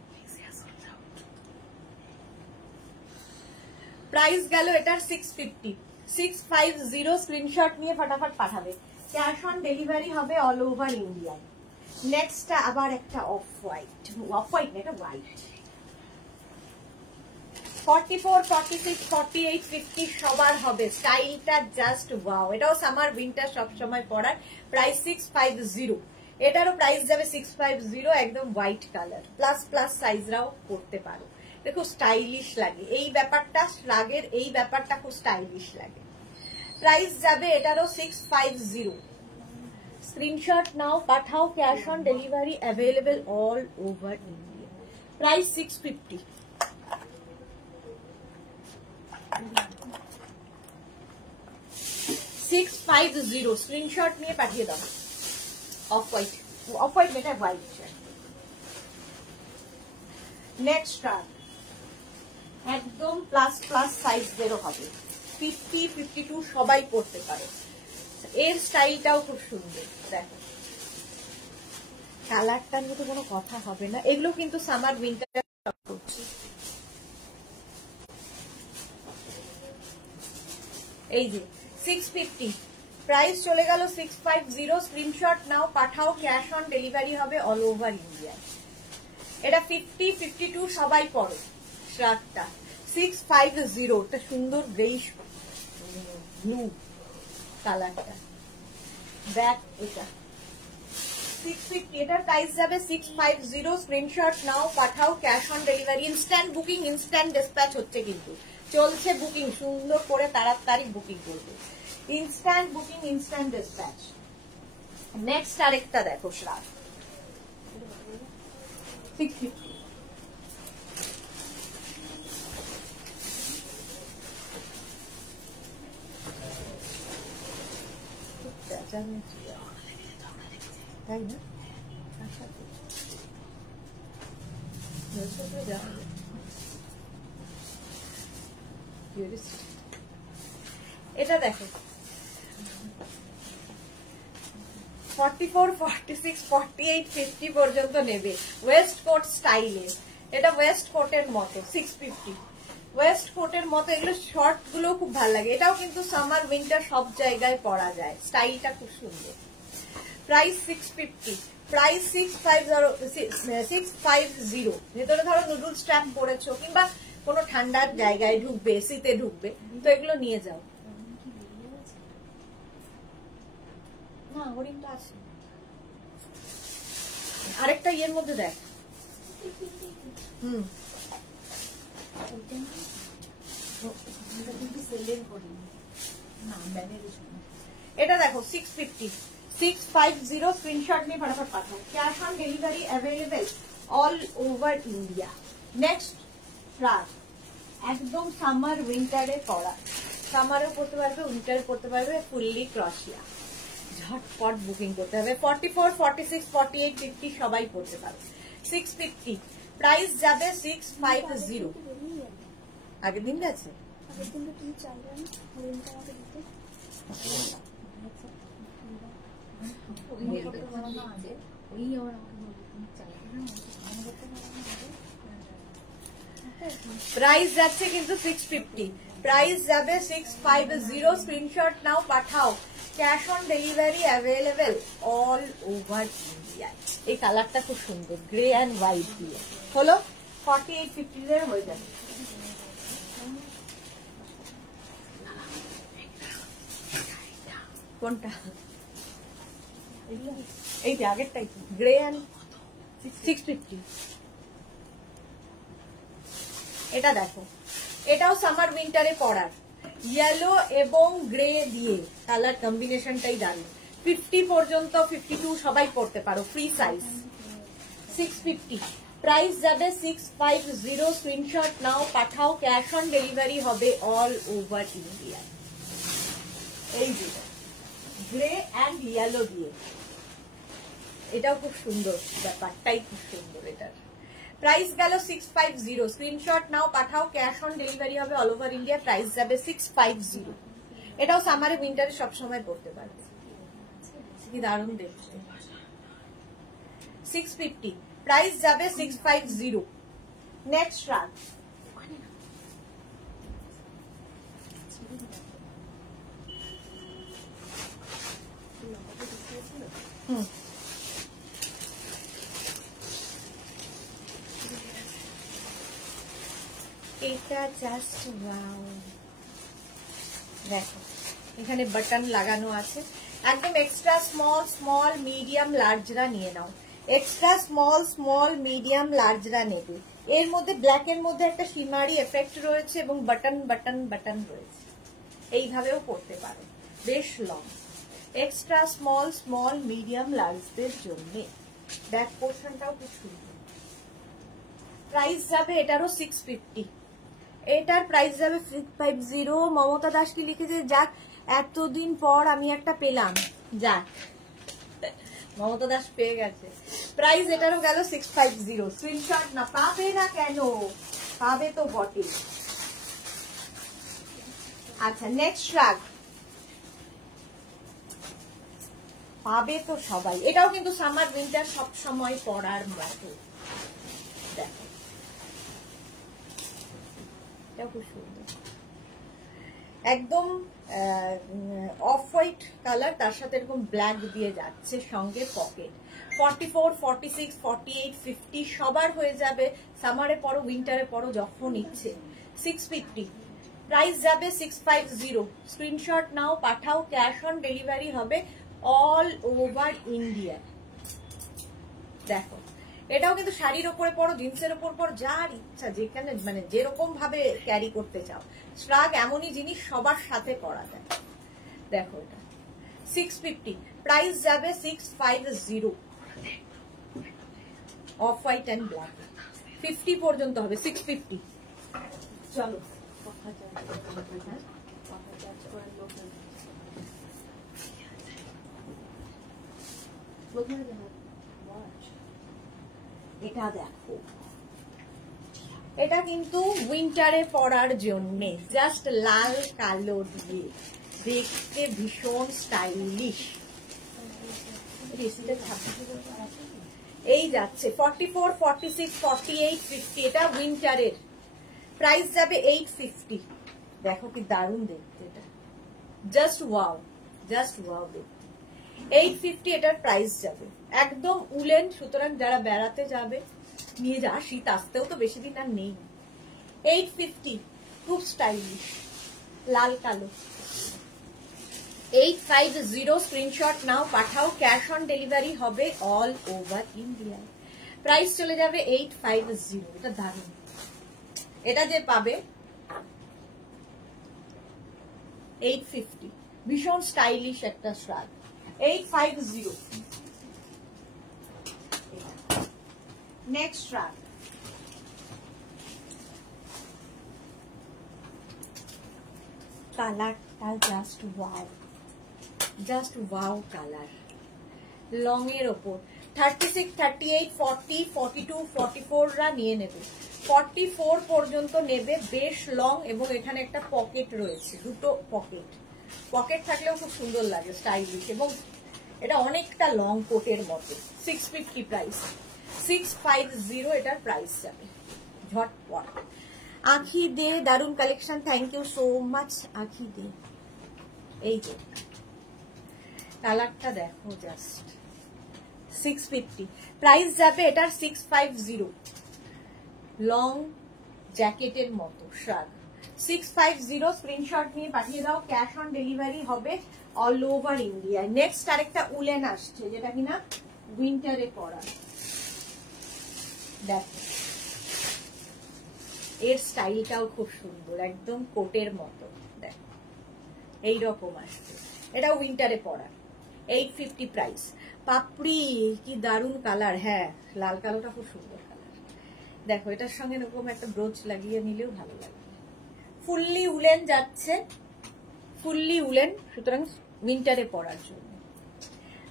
প্রাইস গেল এটার 650, 650। স্ক্রিনশট নিয়ে ফটাফট পাঠাবে। ক্যাশ অন ডেলিভারি হবে অল ওভার ইন্ডিয়া। নেক্সট আবার একটা অফ হোয়াইট, অফ হোয়াইট না, এটা হোয়াইট। 44, 46, 48, 50 সবার হবে। স্টাইলটা জাস্ট ওয়াও। এটাও সামার উইন্টার সবসময় পরার। প্রাইস 650। এটারও প্রাইস যাবে 650, একদম হোয়াইট কালার। প্লাস প্লাস সাইজরাও করতে পারো। দেখো স্টাইলিশ লাগে এই ব্যাপারটা, শ্রাগের এই ব্যাপারটা খুব স্টাইলিশ লাগে। প্রাইস যাবে এটারও 650। স্ক্রিনশট নাও, পাঠাও। Cash on delivery available all over India. Price 650। Screenshot নিয়ে পাঠিয়ে দাও। অফ হোয়াইট, অফ হোয়াইট এটা হোয়াইট। নেক্সট রাত একদম প্লাস প্লাস সাইজদেরও হবে, 50, 52 সবাই পড়তে পারে। এর স্টাইলটাও খুব সুন্দর। দেখো কালারটার মতো কোনো কথা হবে না। এগুলো কিন্তু সামার উইন্টার করছি। এই যে 650, প্রাইস চলে গেল 650। স্ক্রিনশট নাও, পাঠাও, ক্যাশ অন ডেলিভারি হবে অল ওভার ইন্ডিয়া। এটা 50, 52 সবাই পড়ো শার্টটা। 650, এটা সুন্দর গ্রেইশ ব্লু কালারটা, ব্যাক এটা 650, এটার প্রাইস যাবে 650। স্ক্রিনশট নাও, পাঠাও, cash on delivery. Instant booking, instant dispatch হচ্ছে, কিন্তু চলছে বুকিং, সুন্দর করে তাড়াতাড়ি বুকিং করবে। Instant booking, instant dispatch. Next আরেকটা দেখো শ্রাগ 650। তাই না, এটা দেখো 44, 46, 48, 50 পর্যন্ত নেবে, ওয়েস্ট কোট স্টাইলে। এটা ওয়েস্ট কোটের মতো 650, ওয়েস্ট কোটের মতো। এগুলো শর্ট গুলো খুব ভালো লাগে। এটাও কিন্তু সামার উইন্টার সব জায়গায় পরা যায়, স্টাইলটা খুব সুন্দর। Price 650, price 650। ভেতরে ধরো নুডলস স্ট্র্যাপ পরেছো কিংবা কোনো ঠান্ডার জায়গায় ঢুকবে, শীতে ঢুকবে, তো এগুলো নিয়ে যাও। না, হরিণটা আছে। আরেকটা ইয়ের মধ্যে দেখ, এটা দেখো 650, 650। স্ক্রিনশট নিয়ে ফটাফট পাঠাও, cash on delivery available all over India. Next frock, একদম সামার উইন্টারে পরা, সামারেও পড়তে পারবে, উইন্টারে পড়তে পারবে, ফুললি ক্রশিয়া। ঝটপট বুকিং করতে হবে। 44, 46, 48, 50 সবাই পড়তে পারবে। 650, প্রাইস যাবে 650। আগের দিন গেছে, প্রাইস যাচ্ছে কিন্তু 650, প্রাইস যাবে 650। স্ক্রিনশট নাও, পাঠাও, cash on delivery available all over India. এই কালারটা খুব সুন্দর, গ্রে অ্যান্ড হোয়াইট দিয়ে হলো 48, 50 হয়ে যাবে। কোনটা? এই যে আগেরটাই, গ্রে অ্যান্ড 650। এটা দেখো, এটাও সামার উইন্টারে পরার, ইয়েলো এবং গ্রে দিয়ে কালার কম্বিনেশনটাই দারুণ। 50 পর্যন্ত, 52 সবাই পড়তে পারো, ফ্রি সাইজ। 650, প্রাইস যাবে 650। স্ক্রিনশট নাও, পাঠাও, ক্যাশ অন ডেলিভারি হবে অল ওভার ইন্ডিয়া। এই যে গ্রে অ্যান্ড ইয়েলো দিয়ে, এটাও খুব সুন্দর, ব্যাপারটাই খুব সুন্দর। এটার প্রাইস গেল 650। স্ক্রিনশট নাও, পাঠাও, ক্যাশ অন ডেলিভারি হবে অল ওভার ইন্ডিয়া। প্রাইস যাবে 650। এটাও সামারে উইন্টারে সবসময় পড়তে পারবে, কি দারুণ দেখতে। 650, প্রাইস যাবে 650। নেক্সট রান, এটা জাস্ট ওয়াও। দেখো এখানে বাটন লাগানো আছে, একদম এক্সট্রা স্মল, স্মল, মিডিয়াম, লার্জরা নিয়ে নাও। এক্সট্রা স্মল, স্মল, মিডিয়াম, লার্জরা নেবে। এর মধ্যে ব্ল্যাক এর মধ্যে একটা শিমারি এফেক্ট রয়েছে এবং বাটন বাটন বাটন রয়েছে, এইভাবেও পড়তে পারো, বেশ long. Extra small, small, medium, লার্জদের জন্য। ব্যাক পোর্শনটাও খুব সুন্দর। প্রাইস যাবে এটারও 650, এটার প্রাইস যাবে 650। মমতা দাস কি লিখেছে, যাক এতদিন পর আমি একটা পেলাম, যাক মমতা দাস পেয়ে গেছে। প্রাইস এটারও গেল 650। স্ক্রিনশট না, পাবে না কেন, পাবে তো বটে। আচ্ছা নেক্সট রাগ, পাবে তো সবাই। এটাও কিন্তু সামার উইন্টার সব সময় পরার মতো। দেখো এটাও খুব সুন্দর। একদম অফ হোয়াইট কালার, তার সাথে এরকম ব্ল্যাক দিয়ে যাচ্ছে, সঙ্গে পকেট। 44, 46, 48, 50 সবার হয়ে যাবে। সামারে পরো, উইন্টারে পরো, যখন ইচ্ছে। 650 প্রাইস যাবে 650। স্ক্রিনশট নাও, পাঠাও, ক্যাশ অন ডেলিভারি হবে অল ওভার ইন্ডিয়া। দেখো এটাও কিন্তু শাড়ির ওপরে পরো, জিন্সের ওপর পরো, যার ইচ্ছা, যেখানে মানে যেরকম ভাবে ক্যারি করতে চাও। শ্রাগ এমনই জিনিস, সবার সাথে পরা যায়। দেখো এটা 650, প্রাইস যাবে 650। অফ হোয়াইট অ্যান্ড ব্ল্যাক, 50 পর্যন্ত হবে। 650। চলো এটা দেখো, এটা কিন্তু উইন্টারে পরার জন্য, জাস্ট লাল কালো দিয়ে দেখতে ভীষণ স্টাইলিশ। এই যাচ্ছে 44, 46, 48, 50, এটা উইন্টারের। প্রাইস যাবে 850। দেখো কি দারুণ দেখতে, এটা জাস্ট ওয়াও, জাস্ট ওয়াও দেখতে। 850 এটার প্রাইস যাবে। একদম উলেন, সুতরাং যারা বেড়াতে যাবে নিয়ে যা, শীত আসতেও তো বেশি দিন আর নেই। 850, খুব স্টাইলিশ, লাল কালো। 850, স্ক্রিনশট নাও, পাঠাও, ক্যাশ অন ডেলিভারি হবে অল ওভার ইন্ডিয়া। প্রাইস চলে যাবে 850। এটা দারুণ, এটা যে পাবে 850, ভীষণ স্টাইলিশ একটা শ্রাগ। 850। নেক্সট শ্রাগ, কালারটা just wow, just wow colour. Long এর ওপর 36, 38, 40, 42, 44 রা নিয়ে নেবে। 44 পর্যন্ত নেবে, বেশ লং, এবং এখানে একটা পকেট রয়েছে, দুটো পকেট। পকেট থাকলেও খুব সুন্দর লাগে, স্টাইলিশ, এবং এটা অনেকটা লং কোটের মতো। 650 প্রাইস। 650 এটার প্রাইস যাবে। ঝটপট। আঁখি দে, দারুন collection, thank you so much Akhi Dey. এই যে কালারটা দেখো, জাস্ট 650 প্রাইস যাবে এটার। 650, লং জ্যাকেটের মতো শ্রাগ। 650, স্ক্রিনশট নিয়ে পাঠিয়ে দাও, ক্যাশ অন ডেলিভারি হবে অল ওভার ইন্ডিয়া। নেক্সট আরেকটা উলেন আসছে, যেটা কিনা উইন্টারে পরা। দেখো এর স্টাইলটাও খুব সুন্দর, একদম কোটের মতো। দেখো এইরকম আসছে, এটা উইন্টারে পরা। 850 প্রাইস। পাপড়ি, কি দারুন কালার। হ্যাঁ, লাল কালোটা খুব সুন্দর কালার। দেখো এটার সঙ্গে এরকম একটা ব্রোচ লাগিয়ে নিলেও ভালো লাগবে। ফুললি উলেন যাচ্ছে, ফুললি উলেন, সুতরাং উইন্টারে পরার জন্য।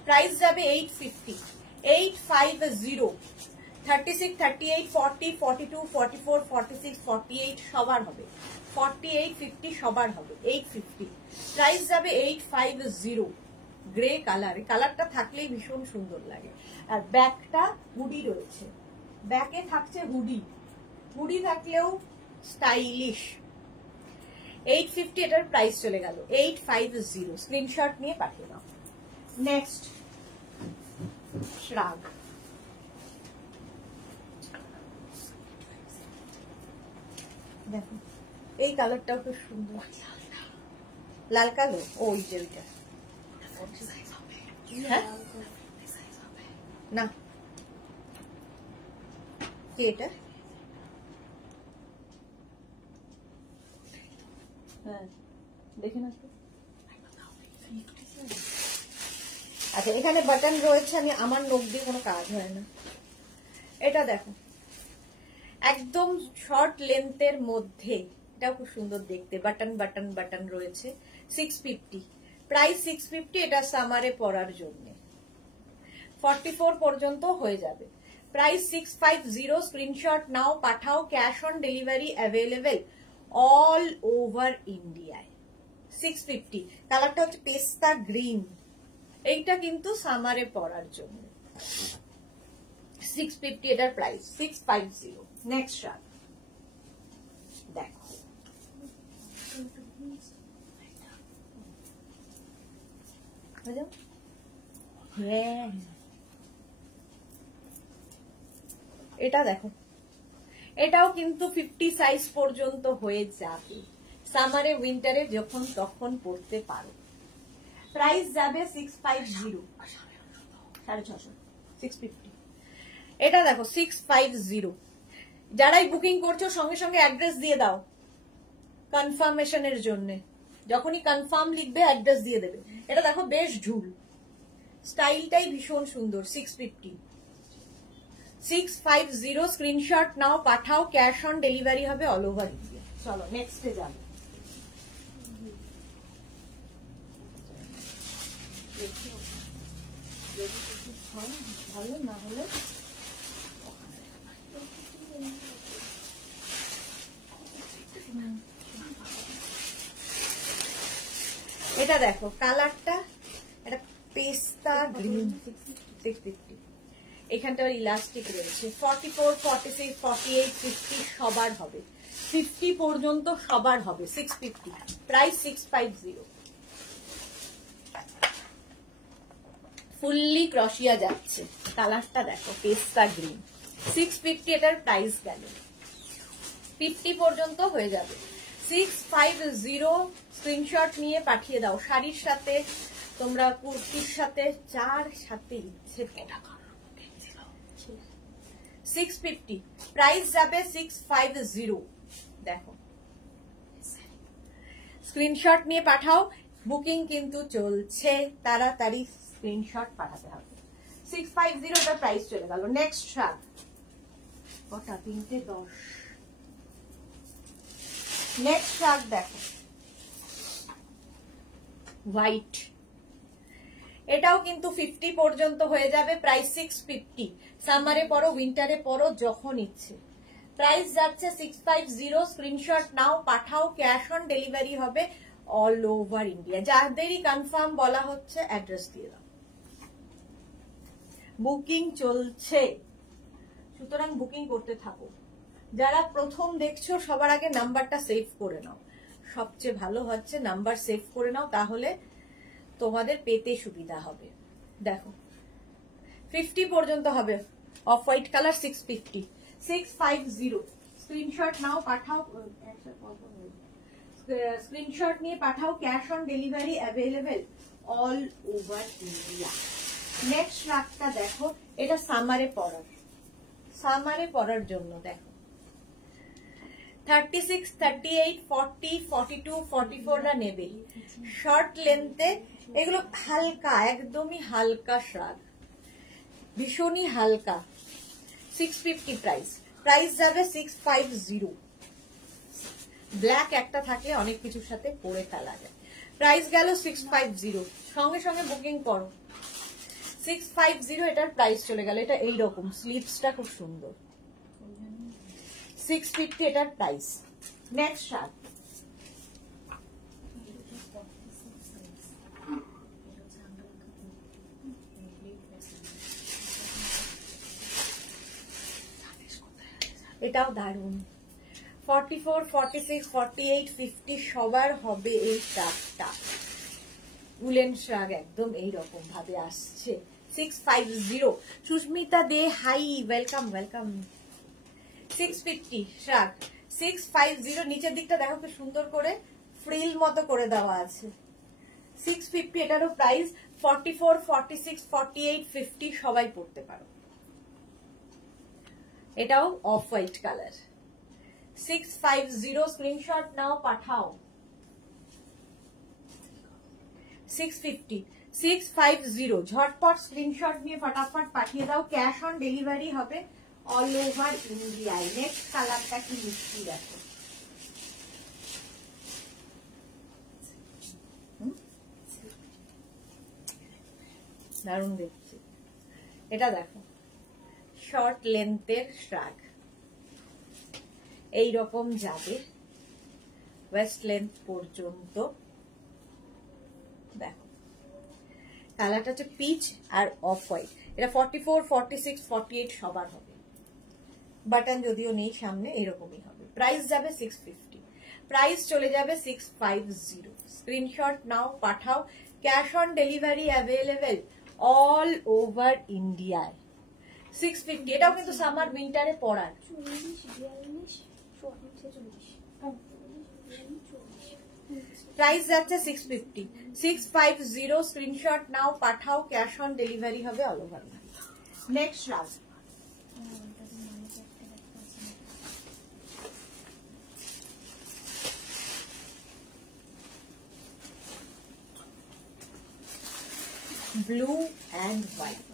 প্রাইস যাবে 850। 850। 36, 38, 40, 42, 44, 46, 48 সবার হবে। 48, 50 সবার হবে। 850 প্রাইস যাবে। 850, গ্রে কালার। কালারটা থাকলেই ভীষণ সুন্দর লাগে। আর ব্যাকটা হুডি রয়েছে, ব্যাকে থাকছে হুডি, হুডি থাকলেও স্টাইলিশ। 850 এটার প্রাইস চলে গেল। 850, স্ক্রিনশট নিয়ে পাঠিয়ে দাও। নেক্সট শ্রাগ, দেখো এই কালারটাও খুব সুন্দর, লাল কালো। ওই যে ওইটা, হ্যাঁ না, কি এটা? হ্যাঁ দেখে না। আচ্ছা, এখানে বাটন রয়েছে, আমি আমার নখ দিয়ে কোনো কাজ হয় না। এটা দেখো একদম শর্ট লেন্থের মধ্যে, এটাও খুব সুন্দর দেখতে, বাটন বাটন বাটন রয়েছে। 650 প্রাইস। 650, এটা সামারে পরার জন্য। 44 পর্যন্ত হয়ে যাবে। প্রাইস 650, স্ক্রিনশট নাও, পাঠাও, cash on delivery available all over ইন্ডিয়ায়। 650, কালারটা হচ্ছে পেস্তা গ্রিন, এইটা কিন্তু সামারে পরার জন্য। 650 এটার প্রাইস। 650। নেক্সট শার্ট দেখো, এটা দেখো, এটাও কিন্তু 50 সাইজ পর্যন্ত হয়ে যাবে, সামারে উইন্টারে যখন তখন পড়তে পারো। প্রাইস যাবে 650, 650, 650। এটা দেখো 650। যারাই বুকিং করছো সঙ্গে সঙ্গে অ্যাড্রেস দিয়ে দাও কনফার্মেশনের জন্য। যখনই কনফার্ম লিখবে অ্যাড্রেস দিয়ে দেবে। এটা দেখো বেশ ঝুল, স্টাইলটাই ভীষণ সুন্দর। 650, 650 স্ক্রিনশট নাও, পাঠাও, ক্যাশ অন ডেলিভারি হবে অল ওভার ইন্ডিয়া। চলো নেক্সটে যাবো। ভালো না হলে এটা দেখো কালারটা, এটা পেস্তা গ্রিন। 650, এখানটা ইলাস্টিক রয়েছে। 44, 46, 48, 50 সবার হবে, 50 পর্যন্ত সবার হবে। 650, প্রাইস 650। ফুললি ক্রশিয়া যাচ্ছে, কালারটা দেখো পেস্তা গ্রিন। 650 এটার প্রাইস গেল। 50 পর্যন্ত হয়ে যাবে। 650 স্ক্রিনশট নিয়ে পাঠিয়ে দাও। শাড়ির সাথে তোমরা কুর্তির সাথে যার সাথে ইচ্ছে 650, প্রাইস যাবে 650। দেখো স্ক্রিনশট নিয়ে পাঠাও, বুকিং কিন্তু চলছে, তাড়াতাড়ি স্ক্রিনশট পাঠাতে হবে। 650 এটার প্রাইস চলে গেল। নেক্সট শার্ট, কটা? 3টে 10। নেক্সট শার্ট দেখো হোয়াইট, এটাও কিন্তু 50 পর্যন্ত হয়ে যাবে। প্রাইস 650। সামারে পরো উইন্টারে পরো যখন ইচ্ছে। প্রাইস যাচ্ছে 650। স্ক্রিনশট নাও, পাঠাও, ক্যাশ অন ডেলিভারি হবে অল ওভার ইন্ডিয়া। যাদেরই কনফার্ম বলা হচ্ছে অ্যাড্রেস দিয়ে দাও। বুকিং চলছে, সুতরাং বুকিং করতে থাকো। যারা প্রথম দেখছো সবার আগে নাম্বারটা সেভ করে নাও, সবচেয়ে ভালো হচ্ছে নাম্বার সেভ করে নাও, তাহলে তোমাদের পেতে সুবিধা হবে। দেখো 50 পর্যন্ত হবে। অফ হোয়াইট কালার 650, 650 স্ক্রিনশট নাও, পাঠাও, স্ক্রিনশট নিয়ে পাঠাও, cash on delivery available all over India. Next রাতটা দেখো, এটা সামারে পরার, সামারে পরার জন্য। দেখো 36, 38, 40, 42, 44 রা নেবে শর্ট লেন্থে। এগুলো হালকা, একদমই হালকা শ্রাগ, ভীষণই হালকা। 650 প্রাইস, প্রাইস যাবে 650। ব্ল্যাক একটা থাকলে অনেক কিছুর সাথে পরে ফেলা যায়। প্রাইস গেল 650, সঙ্গে সঙ্গে বুকিং করো। 650 এটার প্রাইস চলে গেল। এটা এইরকম, স্লিভসটা খুব সুন্দর। 650 এটার প্রাইস। নেক্সট শার্ট, এটাও দারুন। 44, 46, 48, 50 সবার হবে এই শার্টটা। উলেন শ্রাগ একদম এইরকম ভাবে আসছে। 650। সুস্মিতা দে হাই, ওয়েলকাম ওয়েলকাম। 650 শ্রাগ, 650। নিচের দিকটা দেখো কি সুন্দর করে ফ্রিল মতো করে দেওয়া আছে। 650 এটারও প্রাইস। 44, 46, 48, 50 সবাই পড়তে পারো। এটাও অফ হোয়াইট কালার। 650 স্ক্রিনশট নাও, পাঠাও। 650, 650 ঝটপট স্ক্রিনশট নিয়ে ফটাফট পাঠিয়ে দাও। ক্যাশ অন ডেলিভারি হবে অল ওভার ইন্ডিয়ায়। নেক্সট কালারটা কি মিষ্টি দেখো, দারুণ দেখছি। এটা দেখো শর্ট লেন্থের শ্রাগ, এইরকম যাবে ওয়েস্ট লেন্থ পর্যন্ত। দেখো কালারটা হচ্ছে পিচ আর অফ হোয়াইট। এটা 44, 46, 48 সবার হবে। বাটন যদিও নেই সামনে, এরকমই হবে। প্রাইস যাবে 650, প্রাইস চলে যাবে 650। স্ক্রিনশট নাও, পাঠাও, cash on delivery available all over ইন্ডিয়ায়। 650, এটাও কিন্তু সামার উইন্টারে পরার। প্রাইস যাচ্ছে 650। 650 স্ক্রিনশট নাও, পাঠাও, ক্যাশ অন ডেলিভারি হবে all over. Next shrug, blue and white.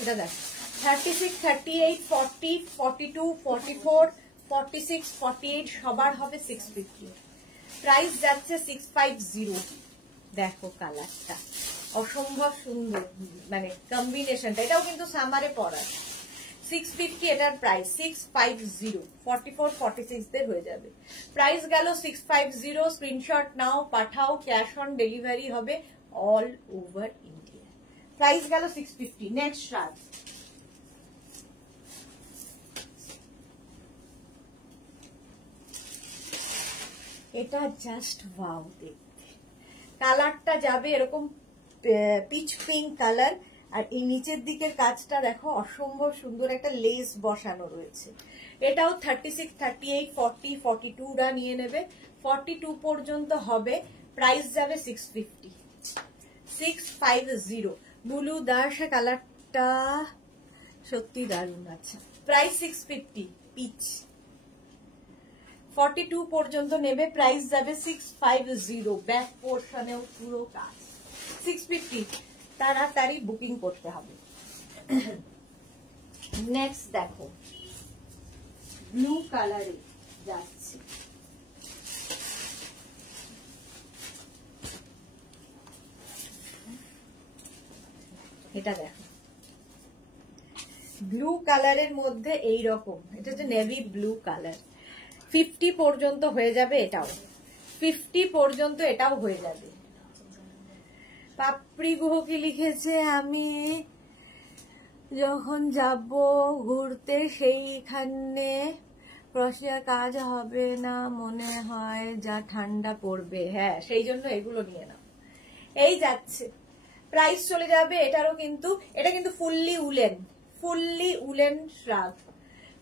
এটা দেখ 36, 38, 40, 42, 44, 46, 48 সবার হবে 650। প্রাইস যাচ্ছে 650। দেখো কালারটা অসম্ভব সুন্দর, মানে কম্বিনেশনটা, এটাও কিন্তু সামারে পরার। 650 এটার প্রাইস। 650 44, 46 দের হয়ে যাবে। প্রাইস গেল 650। স্ক্রিনশট নাও, পাঠাও, ক্যাশ অন ডেলিভারি হবে অল ওভার ইন্ডিয়া। প্রাইস গেল 650। নেক্সট শ্রাগ, এটা জাস্ট ওয়াও দেখতে। কালারটা যাবে এরকম পিচ পিঙ্ক কালার, আর এই নিচের দিকের কাজটা দেখো অসম্ভব সুন্দর, একটা লেস বসানো রয়েছে। এটাও 36, 38, 40, 42রা নিয়ে নেবে, 42 পর্যন্ত হবে। প্রাইস যাবে 650। 650 ব্লু দাস কালারটা সত্যি দারুণ আছে। প্রাইস 650। পিচ 42 পর্যন্ত নেবে, প্রাইস যাবে 650। ব্যাক পোর্শনেও পুরো কাজ। 650 তাড়াতাড়ি বুকিং করতে হবে। নেক্সট দেখো ব্লু কালারে যাচ্ছে, এটা দেখো ব্লু কালারের মধ্যে এই রকম, এটা হচ্ছে নেভি ব্লু কালার। 50 পর্যন্ত হয়ে যাবে, এটাও 50 পর্যন্ত এটাও হয়ে যাবে। পাপড়ি গুহ কি লিখেছে, আমি যখন যাব ঘুরতে সেইখানে ক্রোশিয়া কাজ হবে না মনে হয়, যা ঠান্ডা পড়বে। হ্যাঁ, সেই জন্য এগুলো নিয়ে নাও। এই যাচ্ছে, প্রাইস চলে যাবে এটারও কিন্তু। এটা কিন্তু ফুললি উলেন শ্রাগ।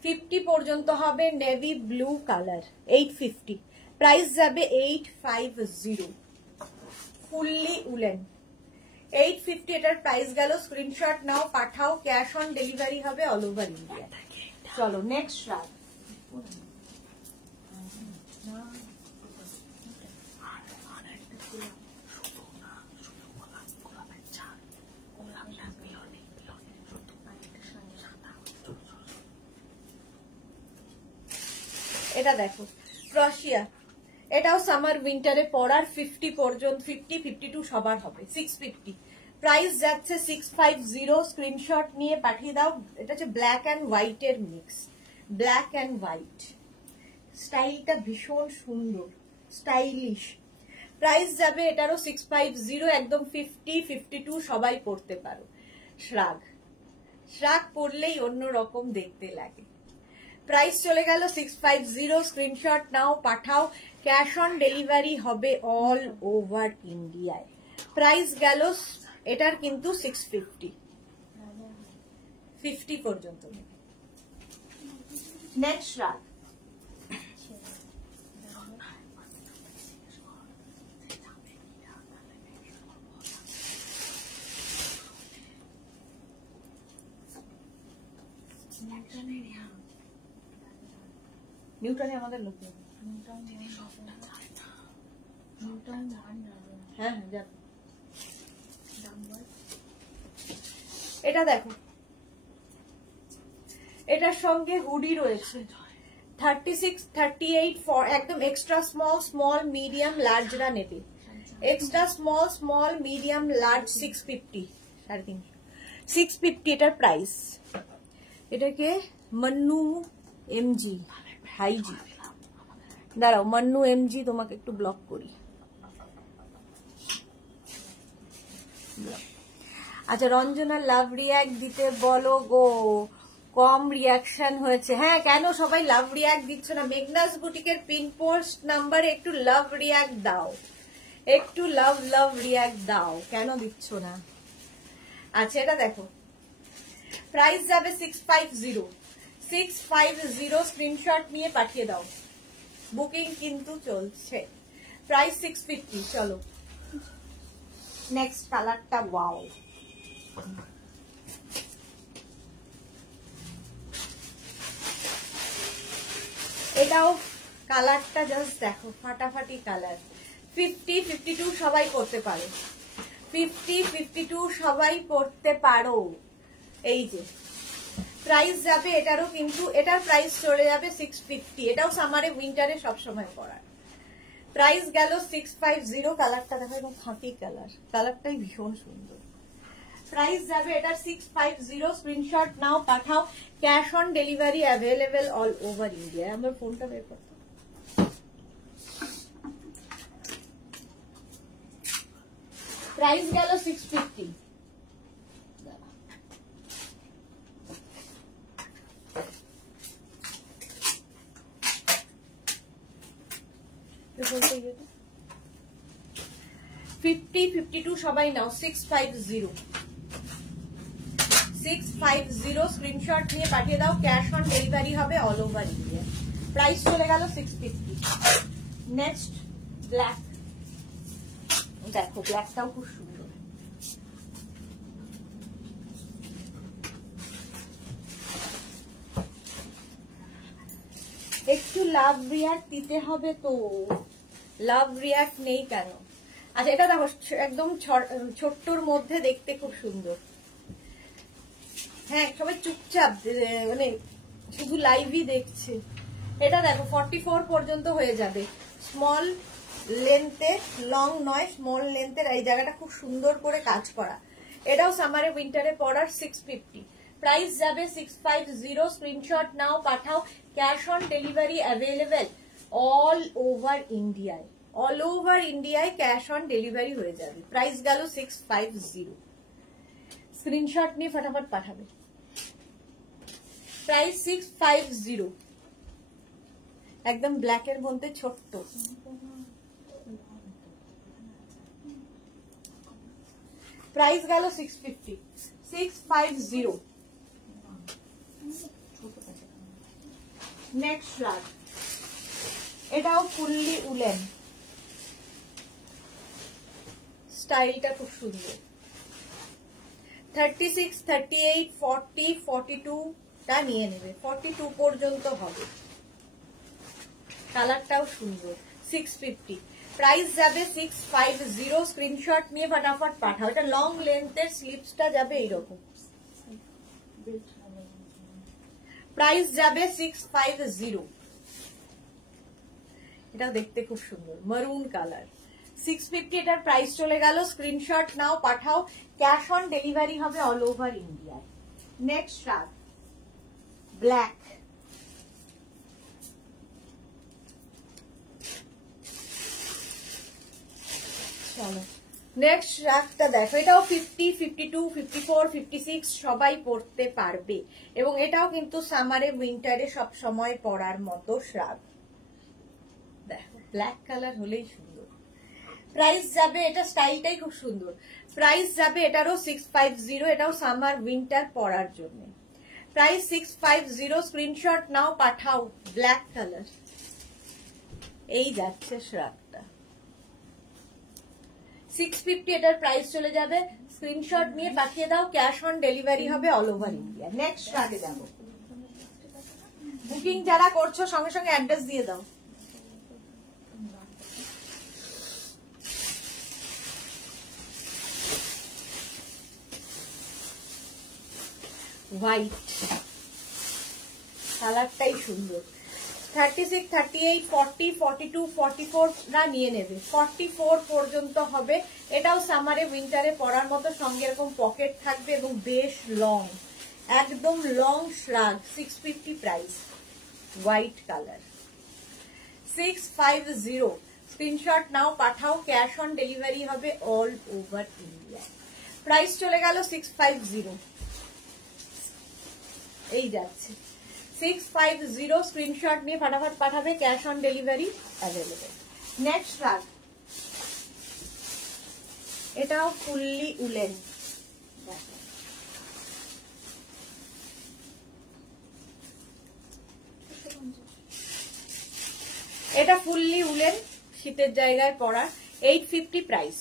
50 পর্যন্ত হবে, নেভি ব্লু কালার। 850। প্রাইস যাবে 850। ফুললি উলেন 850 এটার প্রাইস গেল। স্ক্রিনশট নাও, পাঠাও, ক্যাশ অন ডেলিভারি হবে অল ওভার ইন্ডিয়া। চলো নেক্সট শ্রাগ, এটা দেখো ক্রোশিয়া, এটাও সামার উইন্টারে পরার। 50 পর্যন্ত, 50, 52 সবার হবে। 650। প্রাইস যাচ্ছে 650। স্ক্রিনশট নিয়ে পাঠিয়ে দাও। এটা হচ্ছে ব্ল্যাক অ্যান্ড হোয়াইট এর মিক্স, ব্ল্যাক অ্যান্ড হোয়াইট। স্টাইলটা ভীষণ সুন্দর, স্টাইলিশ। প্রাইস যাবে এটারও 650। একদম 50, 52 সবাই পরতে পারো। শ্রাগ পরলেই অন্য রকম দেখতে লাগে। প্রাইস চলে গেল 650। স্ক্রিনশট নাও, পাঠাও, ক্যাশ অন ডেলিভারি হবে অল ওভার ইন্ডিয়ায়। প্রাইস গেল এটার কিন্তু 650। 50 পর্যন্ত। নেক্সট শ্রাগ, নিউটনে আমাদের লোক, হ্যাঁ যাবে। এটা দেখো, এটার সঙ্গে হুডি রয়েছে। 36, 38 একদম এক্সট্রা স্মল মিডিয়াম লার্জরা নেবে। Extra small medium large 650, 350। 650 এটার প্রাইস। এটাকে মন্নু এমজি হাইজি, দাঁড়াও মন্নু এমজি তোমাকে একটু ব্লক করি। আচ্ছা, রঞ্জনা লাভ রিয়াক্ট দিতে বলো গো। কম রিয়াকশন হয়েছে। হ্যাঁ, কেন সবাই লাভ রিয়াক্ট দিচ্ছ না? মেঘনাস বুটিকের পিন পোস্ট নাম্বারে একটু লাভ রিয়াক্ট দাও, একটু লাভ রিয়াক্ট দাও, কেন দিচ্ছ না? আচ্ছা, এটা দেখো, প্রাইস যাবে 650, 650 স্ক্রিনশট নিয়ে পাঠিয়ে দাও। বুকিং কিন্তু চলছে। প্রাইস 650। চলো নেক্সট কালারটা, ওয়াও, এটাও কালারটা জাস্ট দেখো, ফাটাফাটি কালার। 50, 52 সবাই পড়তে পারো, 50, 52 সবাই পড়তে পারো। এই যে প্রাইস যাবে এটারও, কিন্তু এটার প্রাইস চলে যাবে 650। এটাও সামারে উইন্টারে সবসময় পরার। প্রাইস গেল 650। কালারটা দেখো, এবং খাঁটি কালার, কালারটাই ভীষণ সুন্দর। প্রাইস যাবে এটার 650। স্ক্রিনশট নাও, পাঠাও। Cash on delivery available all over India. আমার ফোনটা বের করতে, প্রাইস গেল 650। বলতে 50, 52 সবাই নাও। 650, 650 স্ক্রিনশট নিয়ে পাঠিয়ে দাও। ক্যাশ অন ডেলিভারি হবে অল ওভার ইন্ডিয়া। প্রাইস চলে গেল 650। নেক্সট ব্ল্যাক, দেখো ব্ল্যাকটাও খুব সুন্দর। একটু লাভ রিয়াক্ট দিতে হবে তো, লাভ রিয়াক্ট নেই কেন? আচ্ছা, এটা দেখো একদম ছোট্টর মধ্যে দেখতে খুব সুন্দর। হ্যাঁ, সবাই চুপচাপ, মানে শুধু লাইভই দেখছে। এটা দেখো 44 পর্যন্ত হয়ে যাবে। স্মল লেন্থে, লং নয়, স্মল লেন্থের। এই জায়গাটা খুব সুন্দর করে কাজ করা। এটাও সামারে উইন্টারে পরার। 650। প্রাইস যাবে 650। স্ক্রিনশট নাও, পাঠাও। Cash on delivery available all over ইন্ডিয়ায়, অল ওভার ইন্ডিয়ায় ক্যাশ অন ডেলিভারি হয়ে যাবে। প্রাইস গেল 650। স্ক্রিনশট নিয়ে ফটাফট পাঠাবে। প্রাইস 650। একদম ব্ল্যাকের মধ্যে ছোট্ট। প্রাইস গেল 650, 650। নেক্সট রাগ, এটাও ফুললি উলেন, স্টাইলটা খুব সুন্দর। 36, 38, 40, 42 টা নিয়ে নেবে। 42 পর্যন্ত হবে। কালারটাও সুন্দর। 650। প্রাইস যাবে 650। স্ক্রিনশট নিয়ে ফটাফট পাঠাও। এটা লং লেন্থের, স্লিপসটা যাবে এইরকম। প্রাইস যাবে 650। এটা দেখতে খুব সুন্দর, মারুন কালার। 650 এটার প্রাইস চলে গেল। স্ক্রিনশট নাও, পাঠাও। ক্যাশ অন ডেলিভারি হবে all over India. Next shirt, black. চলো নেক্সট রাগটা দেখো। এটাও 50, 52, 54, 56 সবাই পরতে পারবে, এবং এটাও কিন্তু সামারে উইন্টারে সব সময় পরার মতো শ্রাগ। দেখো ব্ল্যাক কালার হলেই সুন্দর। প্রাইস যাবে, এটা স্টাইলটাই খুব সুন্দর। প্রাইস যাবে এটারও 650। এটাও সামার উইন্টার পরার জন্য। প্রাইস 650। স্ক্রিনশট নাও, পাঠাও। ব্ল্যাক কালার, এই যাচ্ছে শ্রাগটা। 650 এটার প্রাইস চলে যাবে। স্ক্রিনশট নিয়ে পাঠিয়ে দাও। ক্যাশ অন ডেলিভারি হবে অল ওভার ইন্ডিয়া। নেক্সট রাগে যাবো। বুকিং যারা করছো সঙ্গে সঙ্গে অ্যাড্রেস দিয়ে দাও। হোয়াইট কালারটাই সুন্দর। 36, 38, 40, 42, 44 না নিয়ে নেবে। 44 পর্যন্ত হবে। এটাও সামারে উইন্টারে পরার মতো, সঙ্গে এরকম পকেট থাকবে এবং বেশ লং, একদম long শ্রাগ। 650 price. White colour. 650। Screenshot নাও, পাঠাও। ক্যাশ অন ডেলিভারি হবে অল ওভার ইন্ডিয়া। প্রাইস চলে গেল 650। এই যাচ্ছে 650 স্ক্রিনশট নিয়ে ফটাফট পাঠাবে, cash on delivery available. Next শ্রাগ, এটাও ফুললি উলেন, এটা ফুললি উলেন, শীতের জায়গায় পরা, 850 প্রাইস।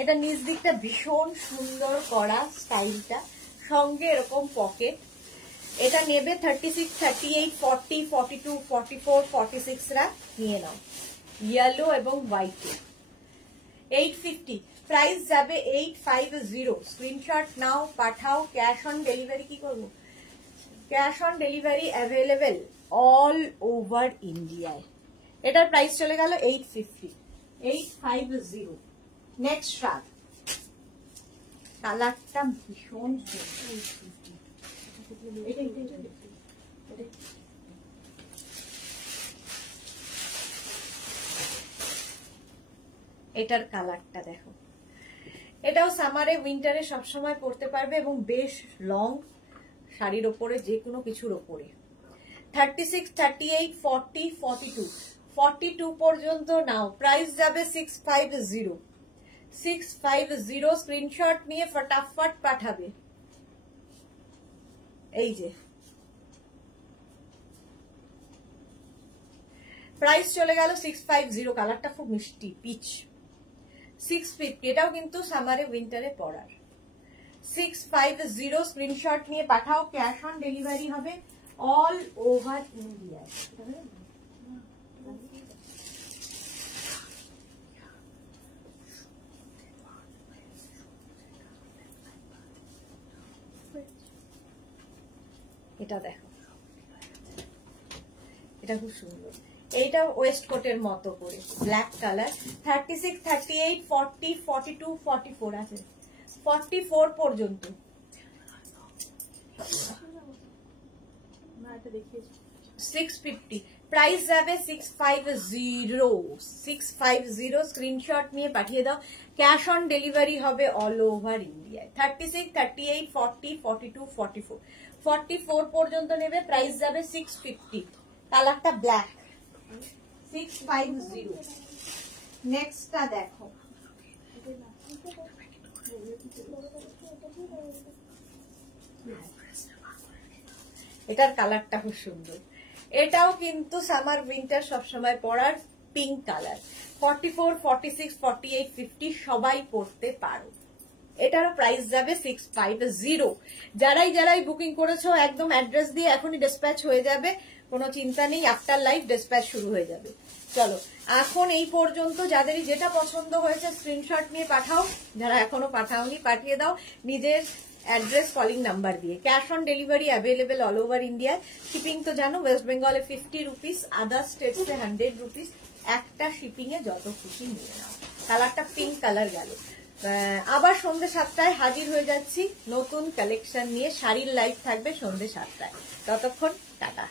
এটা নিচ দিকটা ভীষণ সুন্দর করা স্টাইলটা, সঙ্গে এরকম পকেট। এটা নেবে 36, 38, 40, 42, 44, 46 রা নিয়ে নাও, ইয়েলো এবং হোয়াইট। 850 প্রাইস যাবে 850। স্ক্রিনশট নাও, পাঠাও, ক্যাশ অন ডেলিভারি কি করবো, cash on delivery available all over ইন্ডিয়ায়। এটার প্রাইস চলে গেল 850, 850। নেক্সট শ্রাগ, কালারটা ভীষণ এটার কালারটা দেখো, এটাও সামারে উইন্টারে সবসময় পরতে পারবে এবং বেশ লং শাড়ির ওপরে, যে কোনো কিছুর ওপরে। 36, 38, 40, 42, 42 পর্যন্ত নাও, প্রাইস যাবে 650, 650। স্ক্রিনশট নিয়ে ফটাফট পাঠাবে। এই যে প্রাইস চলে গেল 650, কালারটা খুব মিষ্টি পিচ। 650, এটাও কিন্তু সামারে উইন্টারে পরার। 650 স্ক্রিনশট নিয়ে পাঠাও, ক্যাশ অন ডেলিভারি হবে অল ওভার ইন্ডিয়া। এটা দেখো, এটা খুব সুন্দর, এইটা ওয়েস্ট কোটের মতো করে ব্ল্যাক কালার। 36, 38, 40, 42, 44 আছে, 44 পর্যন্ত। 650 প্রাইস যাবে 650, 650। স্ক্রিনশট নিয়ে পাঠিয়ে দাও, ক্যাশ অন ডেলিভারি হবে অল ওভার ইন্ডিয়ায়। 36, 38, 40, 42, 44, 44 পর্যন্ত নেবে, প্রাইস যাবে 650, কালারটা ব্ল্যাক। 650। নেক্সটটা দেখো, এটার কালারটা খুব সুন্দর, এটাও কিন্তু সামার উইন্টার সবসময় পরার পিঙ্ক কালার। 44, 46, 48, 50 সবাই পরতে পারো। এটারও প্রাইস যাবে 650। যারাই বুকিং করেছো একদম অ্যাড্রেস দিয়ে এখনই ডিসপ্যাচ হয়ে যাবে, কোনো চিন্তা নেই, আফটার লাইফ ডিসপ্যাচ শুরু হয়ে যাবে। চলো এখন এই পর্যন্ত, যাদেরই যেটা পছন্দ হয়েছে স্ক্রিনশট নিয়ে পাঠাও, যারা এখনো পাঠাওনি পাঠিয়ে দাও নিজের অ্যাড্রেস কলিং নাম্বার দিয়ে। Cash on delivery available all over ইন্ডিয়ায়। শিপিং তো জানো, ওয়েস্ট বেঙ্গলে 50 রুপিস, আদার স্টেটসে 100 রুপিস। একটা শিপিং এ যত খুশি নিয়ে নাও। কালারটা পিঙ্ক কালার গেল। আবার সন্ধ্যে 7টায় হাজির হয়ে যাচ্ছি নতুন কালেকশন নিয়ে। শাড়ির লাইভ থাকবে সন্ধ্যে 7টায়, ততক্ষণ টাটা।